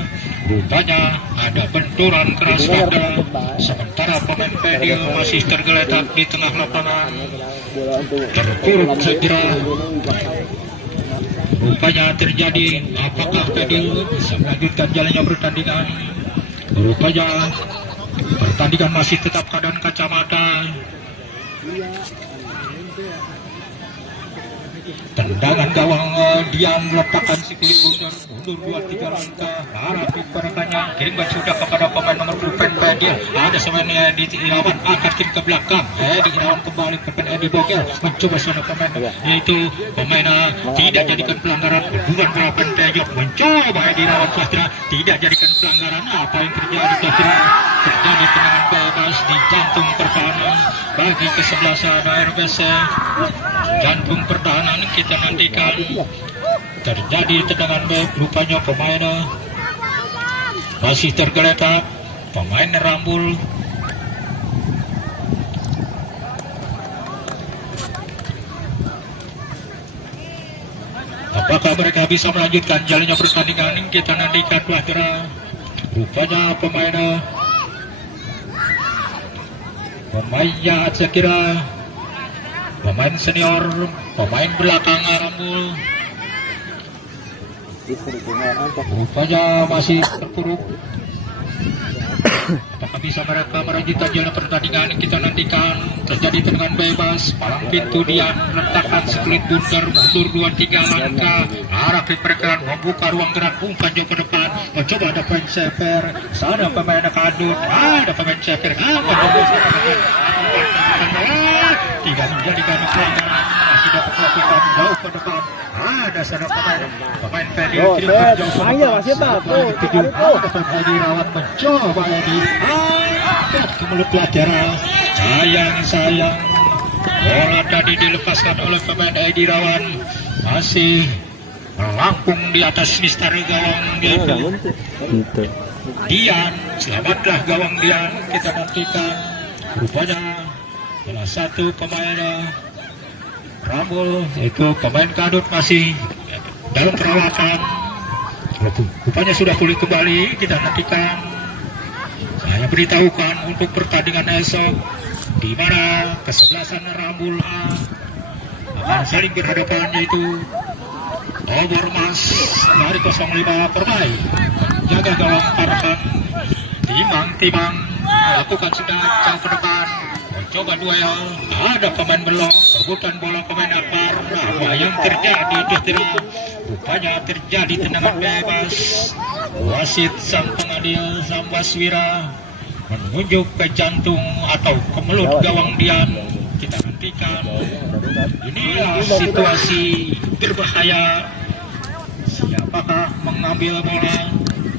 Rupanya ada benturan keras pada sementara pemain Pedil masih tergeletak di tengah lapangan terpuruk segera. Rupanya terjadi, apakah Pedil bisa melanjutkan jalannya pertandingan? Rupanya pertandingan masih tetap keadaan kacamata. Tendangan gawang Dian letakkan si kulit mundur 2-3 langkah arah pergerakannya kirim sudah kepada pemain nomor 10 Pedil, ada sebenarnya di lawan angkat kiri ke belakang di lawan kembali pemain Edi Bogel mencoba sana pemain yaitu pemain tidak jadikan pelanggaran hubungan balapan Tejok mencoba Edi lawan Fastra tidak jadikan pelanggaran. Apa yang terjadi terjadi tendangan bebas di jantung pertahanan bagi kesebelasan RBC. Jantung pertahanan kita nantikan terjadi tendangan bebas, rupanya pemain masih tergeletak pemain Rambul. Apakah mereka bisa melanjutkan jalannya pertandingan? Kita nantikan pelajaran. Rupanya pemainnya saya kira pemain senior, pemain belakang Rambul rupanya masih terpuruk. Apakah bisa mereka melanjutkan jalan pertandingan? Kita nantikan. Terjadi tendangan bebas palang pintu Dian letakkan sekulit mundur 2-3 langkah arah pergerakan membuka ruang gerak umpan jauh ke depan mencoba ada pemain Ceper, sana pemain Kadut, ada pemain Ceper tidak menjadikan pelanggaran, masih dapat melakukan jauh ke depan, ada sana pemain Pedil dirawat mencoba Edi angkat ke mulut pelajaran, sayang bola tadi dilepaskan oleh pemain Edi Rawan masih melengkung di atas misteri gawang Dian. Selamatlah gawang Dian, kita nantikan. Rupanya salah satu pemain Rambul, itu pemain Kadut masih dalam perawatan. Rupanya sudah pulih kembali. Kita nantikan, saya beritahukan untuk pertandingan esok, di mana kesebelasan Rambul A akan saling berhadapan, yaitu Obor Mas dari 05 Permai jaga gawang Parakan. Timang lakukan sudah jauh ke depan, coba duel, ada pemain belok, rebutan bola pemain akar. Apa yang terjadi di tengah? Rupanya terjadi tendangan bebas. Wasit sang pengadil Sambaswira menunjuk ke jantung atau ke mulut gawang Dian. Kita nantikan. Inilah situasi berbahaya. Siapakah mengambil bola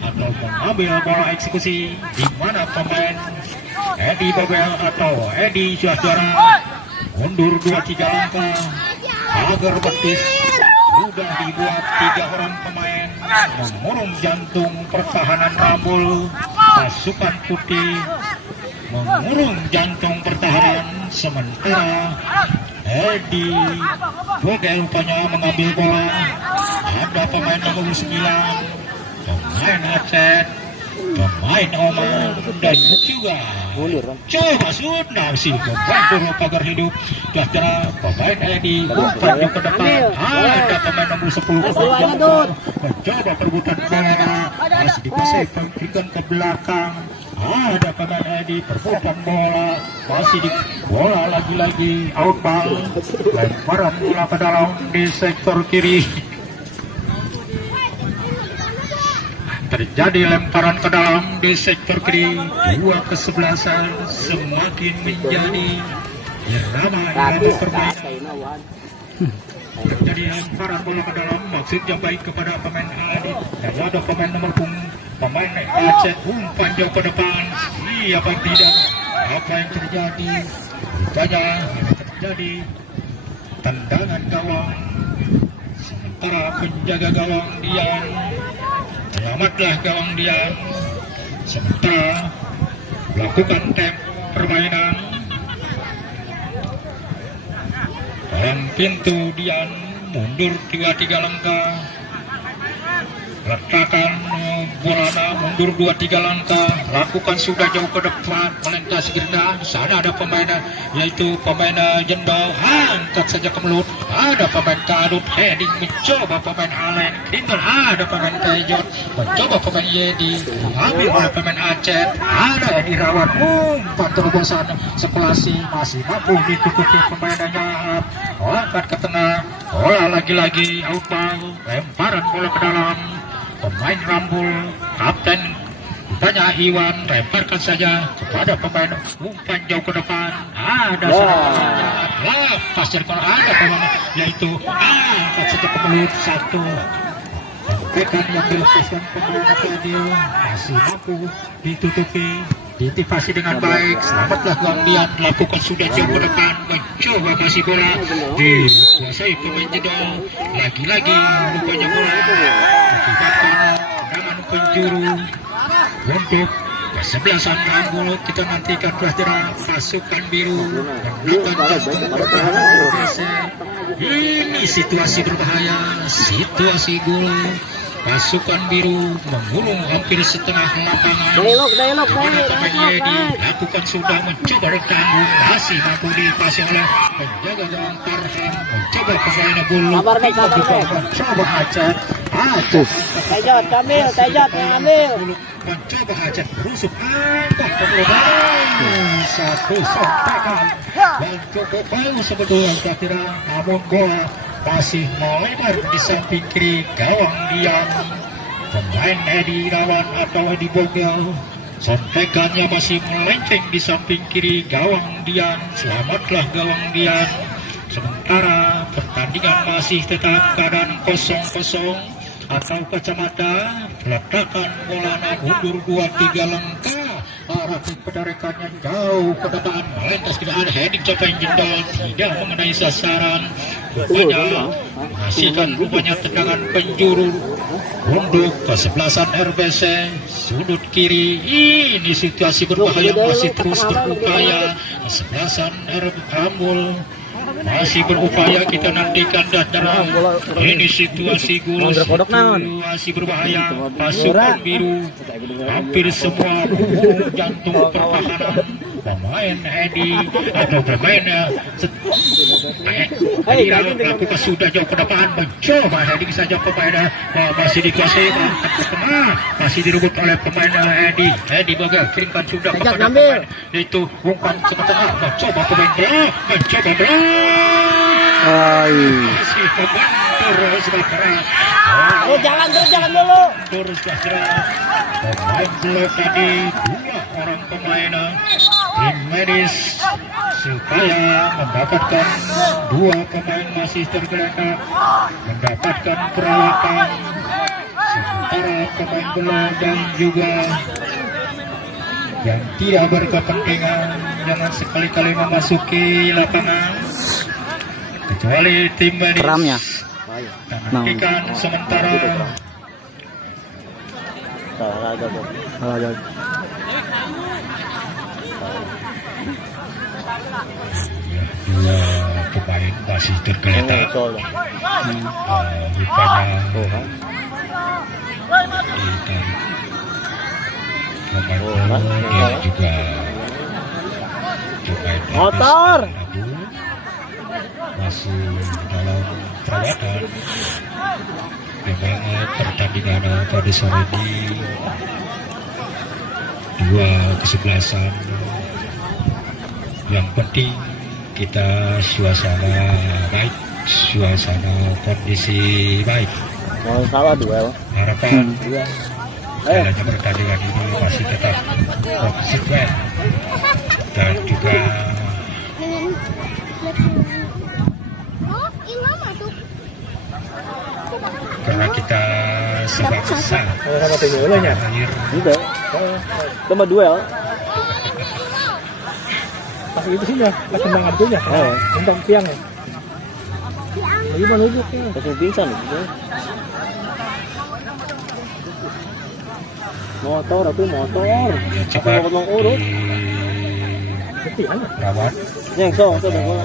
atau mengambil bola eksekusi, di mana pemain Edi Babel atau Edi Syahjara mundur 2-3 langkah agar betis. Sudah dibuat 3 orang pemain mengurung jantung pertahanan Rambul. Pasukan putih mengurung jantung pertahanan, sementara Edi Bogel rupanya mengambil bola. Ada pemain nomor 9, pemain Aceh, pemain Oman, dan juga coba sudah sih membantu pagar hidup. Sejahtera pemain Edi maju ke depan. Ada pemain nomor 10 mencoba perebutan bola, masih dikuasai pemberikan ke belakang. Ada pemain Edi perebutan bola, masih di bola lagi-lagi out ball, lemparan bola ke dalam di sektor kiri. Terjadi lemparan ke dalam di sektor kiri. 2 kesebelasan semakin menjadi irama permainan. Terjadi lemparan bola ke dalam, maksudnya baik kepada pemain Adit. Dan ada pemain nomor pemain Aceh umpan jauh ke depan. Siapa yang tidak? Apa yang terjadi? Rupanya terjadi tendangan gawang. Sementara penjaga gawang Dian, selamatlah gawang Dian. Sementara melakukan permainan dalam pintu, Dian mundur 2-3 langkah, letakkan bola mundur 2-3 langkah, lakukan sudah jauh ke depan, melintas gerda. Di sana ada pemain, yaitu pemain Jendol, angkat saja ke mulut. Ada pemain Kadut, heading mencoba pemain Alen, tinggal ada pemain Tejot, mencoba pemain Yedi, ambil oleh pemain Aceh. Ada Edi Rawan, umpan terobosan sekelasi, masih mampu ditutupi pemainnya. Angkat ke tengah, bola lagi-lagi out ball, lemparan bola ke dalam. Pemain Rambul, kapten tanya Iwan, lemparkan saja kepada pemain, umpan jauh ke depan. Ada lepas dari kolam, ada pemain, yaitu angkat saja ke mulut satu. Tembakan yang dilepaskan pemain Adil masih mampu ditutupi, diantisipasi dengan baik. Selamatlah Gambian, lakukan sudah jauh ke depan, mencoba kasih bola, dikuasai pemain Jedol. Lagi-lagi rupanya bola akibatkan tendangan penjuru untuk kesebelasan Rambul. Kita nantikan pelajaran pasukan biru menekan jantung pertahanan. Ini situasi berbahaya, situasi gol. Pasukan biru mengurung hampir setengah lapangan. Pemain Yedi lakukan sudah mencoba bertanggung, masih mampu dipasi oleh penjaga gawang Tarhan. Mencoba pemain Bulu, mencoba Aceh. Tejot ambil. Mencoba Aceh berusuk, angkat ke belakang. Satu sontakan dan cukup bagus sebetulnya kira, namun bola masih melebar di samping kiri gawang Dian. Pemain Edi Rawan atau Edi Bogel, sontekannya masih melenceng di samping kiri gawang Dian. Selamatlah gawang Dian. Sementara pertandingan masih tetap keadaan 0-0 atau kacamata. Letakkan bola mundur 2-3 langkah, arah penderekannya jauh ke depan, melintas tidak ada heading coba Jendol, tidak mengenai sasaran. Rupanya menghasilkan tendangan penjuru untuk kesebelasan RBC sudut kiri. Ini situasi berbahaya, masih terus berupaya kesebelasan Rambul masih berupaya kita nantikan dataran. Ini situasi gol, situasi berbahaya. Pasukan biru hampir semua jantung pertahanan pemain Edi atau pemain melakukan sudah jauh ke depan, mencoba heading saja pemain masih dikuasai ke tengah, masih direbut oleh pemain Edi bagai kirimkan sudah kepada pemain itu umpan ke tengah, mencoba pemain bola, mencoba bola masih membentur sementara. Jalan dulu. Terus pemain bola tadi dua orang pemain tim medis supaya mendapatkan dua pemain masih tergeletak mendapatkan perawatan, sementara pemain bola dan juga yang tidak berkepentingan jangan sekali-kali memasuki lapangan kecuali tim medis. Peramnya. Nantikan sementara dua pemain masih tergeletak. Rupanya ditarik pemain bola dan juga pemain Motor. masih dalam perawatan. Memang pertandingan pada sore ini dua kesebelasan. Yang penting kita suasana baik, suasana kondisi baik. Mau salah duel. Harapan jalannya pertandingan ini masih tetap konsisten dan juga karena kita sebangsa akhir Tidak. Tambah duel. Pas itu sih ya, pas tembang artunya. Tentang tiang ya. Gimana ujuknya? Pas pingsan gitu. Motor. cepat urut. rawat Yang so bola.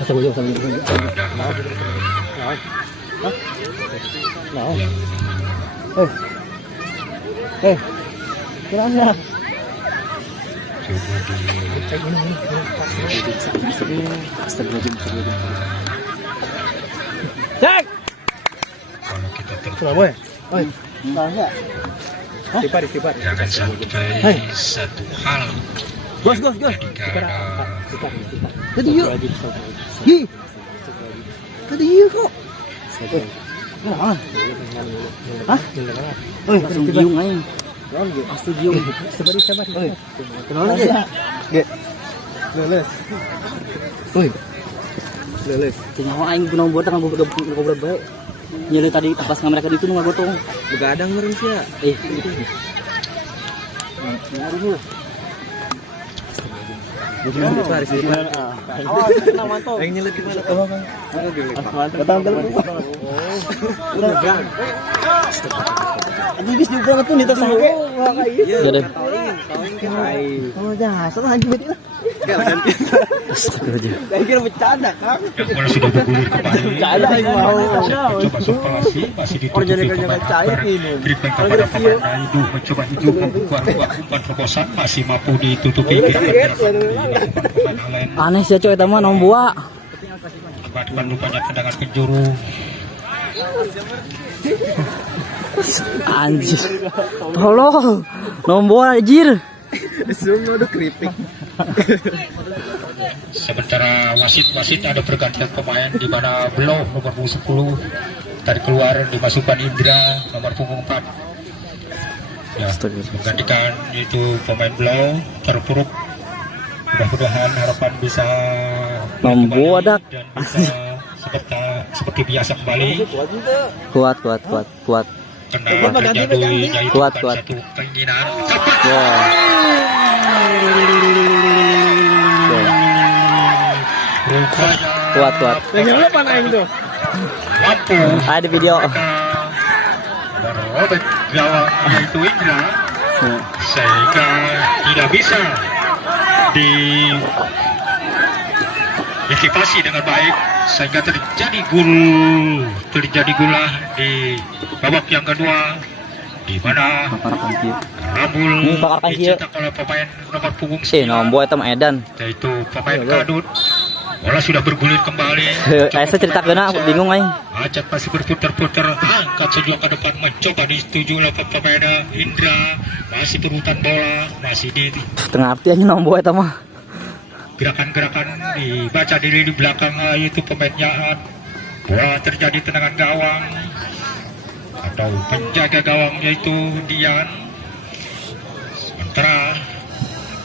Astagfirullah. Nah. Kurangnya. Cek. kalau kita Surabaya. Oi. Enggak. Tipar. jangan sampai satu hal Gus. ketika Tadi yuk. Hi. Tadi yuk kok. Hah? Oi, Langsung giung aja. Pasti giung. Sabar. Oi. Kenal aja. Ge. Leles. Oi. Leles. Tinggal aing guna buat kan gue baik. Nyele tadi pas mereka itu nggak gotong. Begadang meureun sia. Itu. Bukan di Paris di mana? Tenang mantap. Yang nyelet di mana? Mantap. Udah gang. Anjing bis juga ngetun di tas gue. Udah deh. Oh, dasar anjing bet. Astagfirullah. Saya kira bercanda, Kang. yang bola sudah bergulir kembali Bercanda yang mau. coba sirkulasi masih ditutupi pemain cair ini. Dribbling kepada pemain Naidu mencoba hijau membuat umpan terobosan masih mampu ditutupi pemain lain Aneh sih coy teman nombua. depan rupanya tendangan penjuru Anjir. Tolong. Nombor anjir. Semua udah keripik. sementara wasit ada pergantian pemain di mana Blow nomor 10 tadi keluar dimasukkan Indra nomor punggung 4 ya menggantikan itu pemain Blow terpuruk. Mudah-mudahan harapan bisa Nombor ada. dan bisa seperti biasa kembali Kuat. karena terjadi Kuat. satu keinginan Wah. Kuat. Yang nyala apa naik tuh? mampu Ada video. merobek gawang yaitu Indra sehingga tidak bisa diantisipasi dengan baik, sehingga terjadi gol di babak yang kedua, di mana Rambul dicetak oleh pemain nomor punggung 9, nomor itu Edan. yaitu pemain Kadut. Bola sudah bergulir kembali. Saya cerita kena, aku bingung aing. Acet masih berputar-putar, angkat sejauh ke depan, mencoba dituju oleh pemain Indra, masih berurutan bola, masih di Tengah artiannya nomor itu mah. gerakan-gerakan dibaca diri di belakang, itu pemainnya. Bola terjadi tendangan gawang atau penjaga gawang, yaitu Dian. Sementara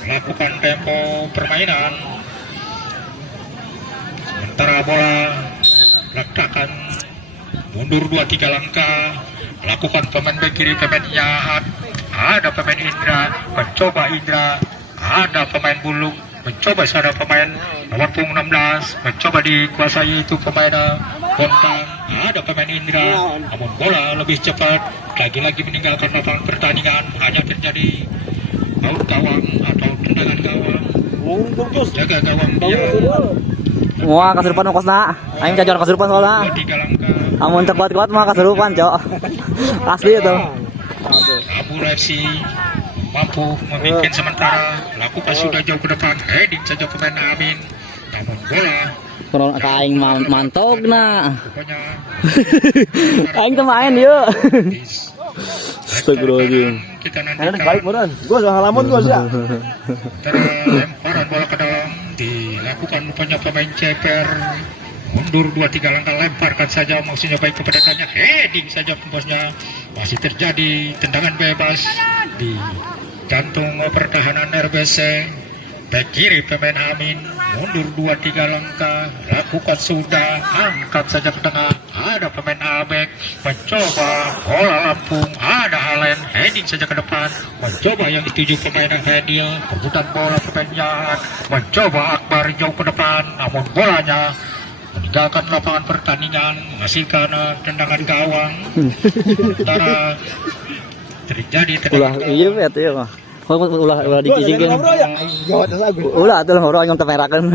melakukan tempo permainan, sementara bola letakkan mundur 2-3 langkah, lakukan pemain bek kiri, pemainnya ada pemain Indra, mencoba Indra, ada pemain Buluk, mencoba sana pemain nomor punggung 16, mencoba dikuasai itu pemain Bontang, ada pemain Indra, namun bola lebih cepat, lagi-lagi meninggalkan lapangan pertandingan, hanya terjadi baut gawang atau tendangan gawang, jaga gawang dia. Wah, kesurupan kosna. Aing jajan kesurupan soalnya. 2-3 langkah. Amun terkuat-kuat mah kesurupan, Cok. Asli itu. Abu FC mampu memimpin sementara, lakukan sudah jauh ke depan, heading saja pemain Amin, namun bola Kurang aing mantog na. rupanya Aing teh main yuk. Astagfirullahaladzim. kita Enak nantikan balik mudah. Gua sudah halaman gua sudah. lemparan bola ke dalam, dilakukan rupanya pemain Ceper, mundur 2-3 langkah, lemparkan saja, maksudnya baik kepada heading saja bosnya, masih terjadi tendangan bebas di jantung pertahanan RBC. Back kiri pemain Amin, mundur 2-3 langkah, lakukan sudah, angkat saja ke tengah, ada pemain Abek, mencoba bola Lampung, ada Alen, heading saja ke depan, mencoba yang dituju pemain Fedil, perebutan bola pemain Jahat, mencoba Akbar jauh ke depan, namun bolanya meninggalkan lapangan pertandingan, menghasilkan tendangan gawang. Sementara terjadi Ulah tendangan iya gawang. bet ya mah. Ulah dikijikeun. Jawab lagu. Ulah atuh ngoro aing teh perakeun.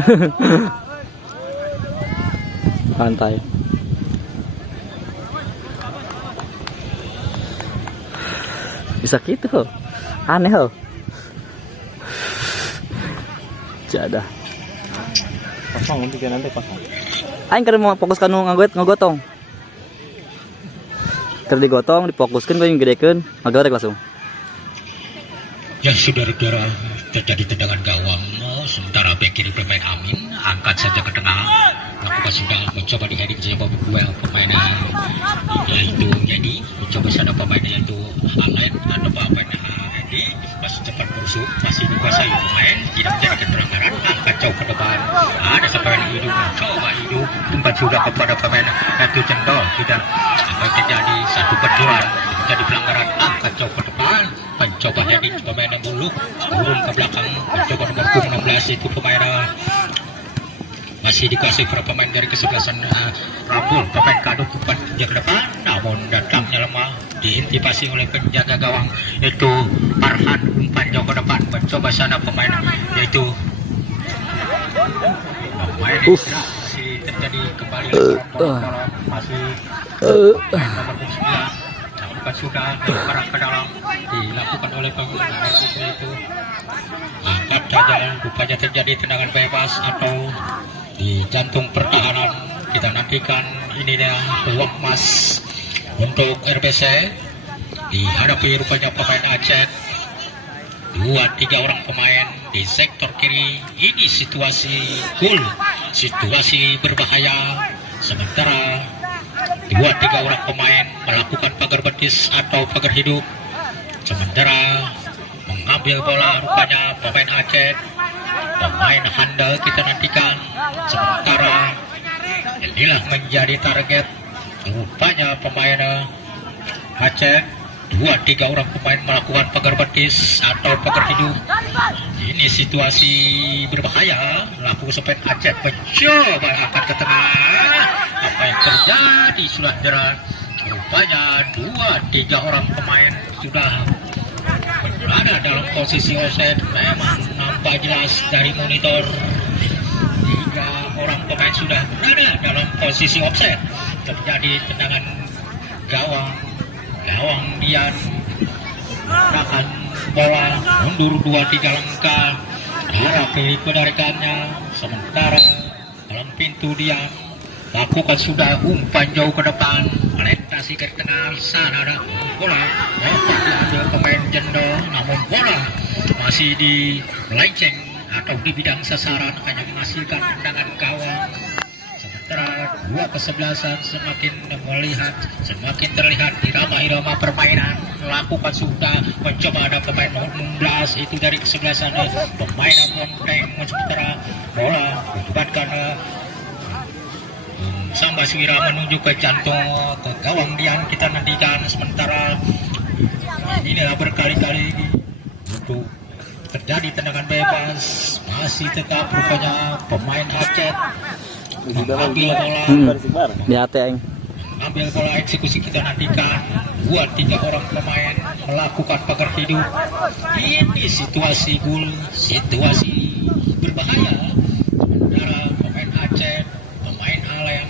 Santai. Bisa gitu. Aneh loh. Jadah. Kosong nanti kan nanti kosong. Aing keur mau fokus kanu ngagotong. Keur digotong, difokuskeun we gedekeun, ngagorek langsung. Ya saudara-saudara, terjadi tendangan gawang, sementara bek kiri pemain Amin angkat saja ke tengah, lakukan sudah, mencoba di heading saja dua pemain, yaitu jadi mencoba sana pemain yaitu Alen atau pemain Edi, masih cepat berusuk, masih dikuasai pemain, tidak menjadi pelanggaran, angkat jauh ke depan, ada pemain hidup, mencoba hidup, tempat sudah kepada pemain itu Cendol, tidak apa terjadi satu benturan, jadi pelanggaran, angkat jauh ke depan, mencoba heading pemain Buluk, turun ke belakang, mencoba nomor punggung 16 itu pemain masih dikasih para pemain dari kesebelasan Rambul, pemain Kadut umpan ke depan, namun datangnya lemah, diintipasi oleh penjaga gawang yaitu Farhan, umpan jauh ke depan, mencoba sana pemain yaitu pemain masih terjadi kembali masih nomor 9, bukan sudah lemparan ke dalam, dilakukan oleh pemain itu angkat saja, rupanya terjadi tendangan bebas atau di jantung pertahanan. Kita nantikan ini dia peluang emas untuk RBC dihadapi rupanya pemain Aceh, 2-3 orang pemain di sektor kiri. Ini situasi gol, situasi berbahaya, sementara 2-3 orang pemain melakukan pagar betis atau pagar hidup, sementara mengambil bola rupanya pemain Aceh, pemain handal kita nantikan. Sementara inilah menjadi target rupanya pemain Aceh, 2-3 orang pemain melakukan pagar betis atau pagar hidup. Ini situasi berbahaya, laku sampai Aceh mencoba akan ke tengah, apa yang terjadi sudah jelas, rupanya 2-3 orang pemain sudah ada dalam posisi offset, memang nampak jelas dari monitor. 3 orang pemain sudah berada dalam posisi offset. Terjadi tendangan gawang Dian akan bola mundur 2-3 langkah arah kiri penarikannya, sementara dalam pintu Dian lakukan sudah umpan jauh ke depan, melintasi ke tengah. Sana ada bola dapat diambil pemain Jendo, namun bola masih di melenceng atau di bidang sasaran, hanya menghasilkan tendangan gawang. Sementara dua kesebelasan semakin terlihat irama-irama permainan. Lakukan sudah mencoba ada pemain nomor 16 itu dari kesebelasan pemain Monteng. Sementara bola dilibatkan Sang Baswira menuju ke jantung ke gawang Dian. Kita nantikan, sementara inilah berkali-kali untuk terjadi tendangan bebas. Masih tetap rupanya pemain Aceh mengambil bola, ambil bola eksekusi. Kita nantikan buat 3 orang pemain melakukan pagar hidup. Ini situasi situasi berbahaya. Sementara pemain Aceh, pemain Alem,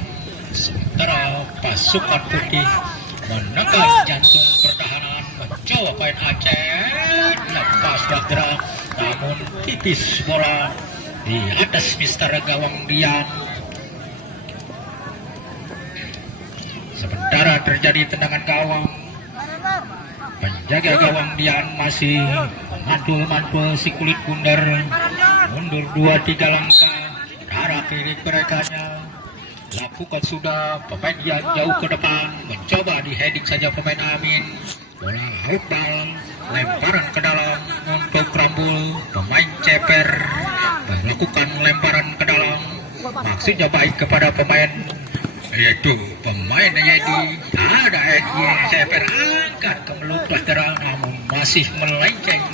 sementara pasukan putih menekan jantung pertahanan. Mencoba pemain Aceh lepas Badra, namun tipis bola di atas mister gawang Dian. Sementara terjadi tendangan gawang, penjaga gawang Dian masih mantul-mantul si kulit bundar, mundur 2-3 langkah arah kiri merekanya. Lakukan sudah pemain Dian jauh ke depan, mencoba di heading saja pemain Amin. Bola outball, lemparan ke dalam untuk Rambul. Pemain Ceper melakukan lemparan ke dalam, maksudnya baik kepada pemain, yaitu pemain Yedi. Ada Edi Ceper angkat ke melut terang, namun masih melenceng.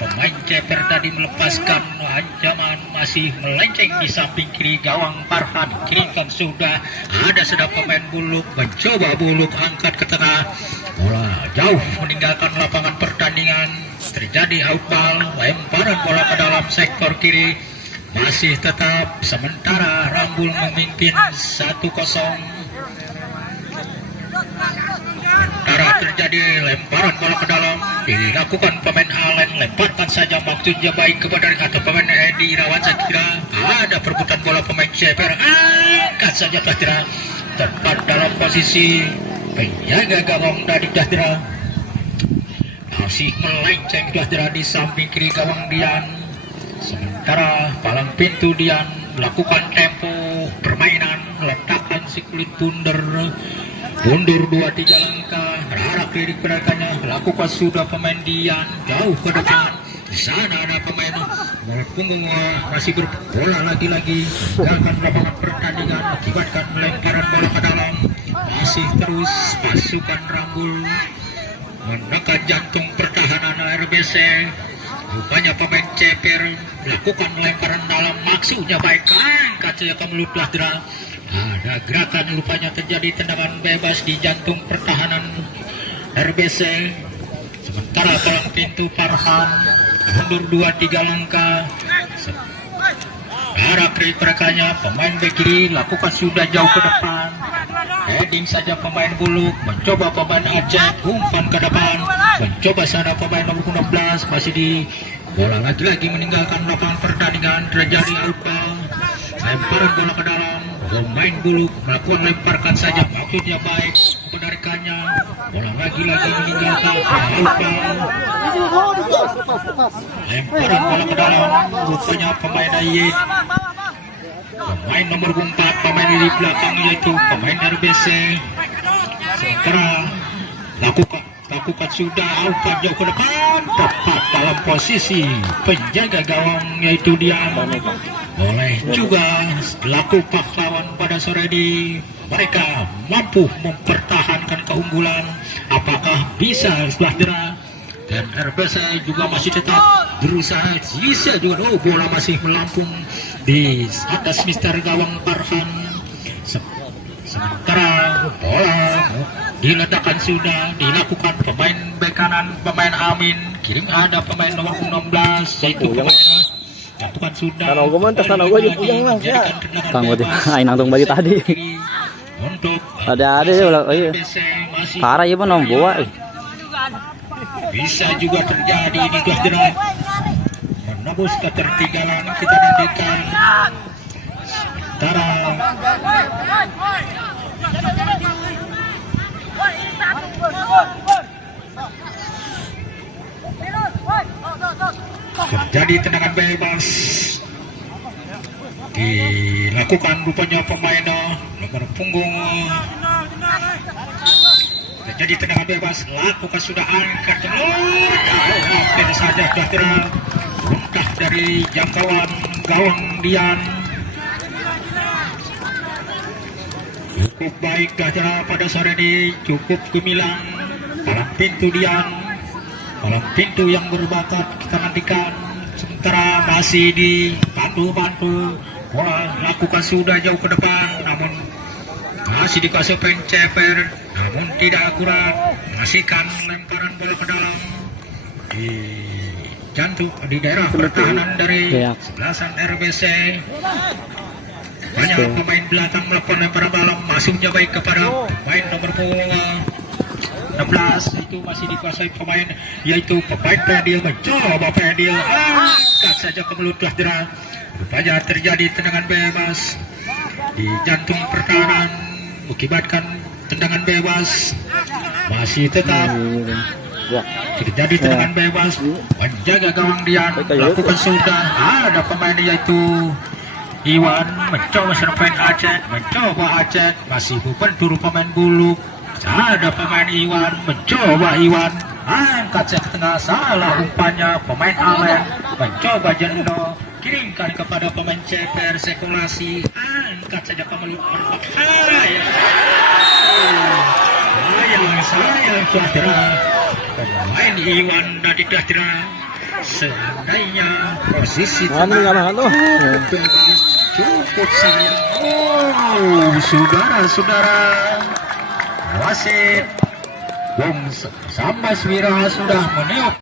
Pemain Ceper tadi melepaskan ancaman, masih melenceng di samping kiri gawang Farhan. Kirimkan sudah, ada sedang pemain Buluk, mencoba Buluk angkat ke tengah. Bola jauh meninggalkan lapangan pertandingan. Terjadi outball, lemparan bola ke dalam sektor kiri. Masih tetap, sementara Rambul memimpin 1-0. Sementara terjadi lemparan bola ke dalam, dilakukan pemain Alen, lemparkan saja, maksudnya baik kepada atau pemain Edi Irawan. Saya kira ada perebutan bola pemain Ceper, angkat saja Dahdra, tepat dalam posisi penjaga gawang dari Dahdra. Masih melenceng Dahdra di samping kiri gawang Dian. Sementara palang pintu Dian melakukan tempo permainan, letakkan si kulit bundar, mundur 2-3 langkah arah kiri gerakannya. Lakukan sudah pemain Dian jauh ke depan. Di sana ada pemain punggung masih berbola lagi-lagi, meninggalkan lapangan pertandingan, akibatkan lemparan bola ke dalam. Masih terus pasukan Rambul menekan jantung pertahanan RBC. Rupanya pemain Ceper melakukan lemparan dalam, maksudnya baik, angkat saja ke mulut Dahdra. Ada gerakan, rupanya terjadi tendangan bebas di jantung pertahanan RBC. Sementara dalam pintu Farhan mundur 2-3 langkah arah kiri merekanya. Pemain bek kiri lakukan sudah jauh ke depan, heading saja pemain Buluk, mencoba pemain Aceh umpan ke depan, mencoba sana pemain nomor 16, masih di bola lagi-lagi meninggalkan lapangan pertandingan. Terjadi outball, lemparan bola ke dalam, pemain Buluk melakukan lemparkan saja, maksudnya baik, penarikannya, bola lagi-lagi meninggalkan outball, lemparan bola ke dalam. Rupanya pemain Ayed, pemain nomor 4, pemain di belakang yaitu pemain RBC. Sementara lakukan sudah umpan jauh ke depan, tepat dalam posisi penjaga gawang yaitu Dian. Boleh juga laku pahlawan pada sore ini. Mereka mampu mempertahankan keunggulan. Apakah bisa Dahdra? Dan RBC juga masih tetap berusaha. Bisa juga, bola masih melampung di atas mister gawang Farhan. Sementara bola diledakan sudah dilakukan pemain bek kanan, pemain Amin, kirim ada pemain nomor 16 yaitu pemain jatuhkan sudah. Tanah gua mantas, tanah gua juga puyeng lah ya. Tangguh dia, aing nangtung bagi tadi. Untuk Ada ya ulah, oh iya. masih Parah ya nom bawa. bisa juga terjadi di Gajra menembus ketertinggalan kita nantikan sementara terjadi tendangan bebas dilakukan rupanya pemain nomor punggung terjadi tendangan bebas lakukan sudah angkat hampir saja Gajra muntah dari jangkauan gawang Dian. Cukup baik Gajra pada sore ini, cukup gemilang palang pintu Dian, palang pintu yang berbakat kita nantikan. Sementara masih dibantu bola lakukan sudah jauh ke depan, namun masih dikasih penceper, namun tidak akurat. Masihkan lemparan bola ke dalam di jantung di daerah pertahanan dari sebelasan RBC. Banyak pemain belakang melakukan lemparan bola, masuknya baik kepada pemain nomor 16 itu masih dikuasai pemain yaitu pemain Pedil, mencoba Pedil angkat saja ke mulut Gajra. Rupanya terjadi tendangan bebas di jantung pertahanan mengakibatkan tendangan bebas masih tetap terjadi tendangan bebas. Penjaga gawang Dian lakukan sudah ada pemain yaitu Iwan mencoba serpen Aceh, mencoba Aceh masih berbentur pemain Buluk. Ada pemain Iwan mencoba Iwan angkat ke tengah, salah umpannya pemain Alen mencoba Jendo kirimkan kepada pemain Ceper sekulasi angkat saja ke mulut sayang Gajra pemain Iwan dari Gajra seandainya posisi cukup sayang. Saudara-saudara wasit Bung Sambas Wira sudah meniup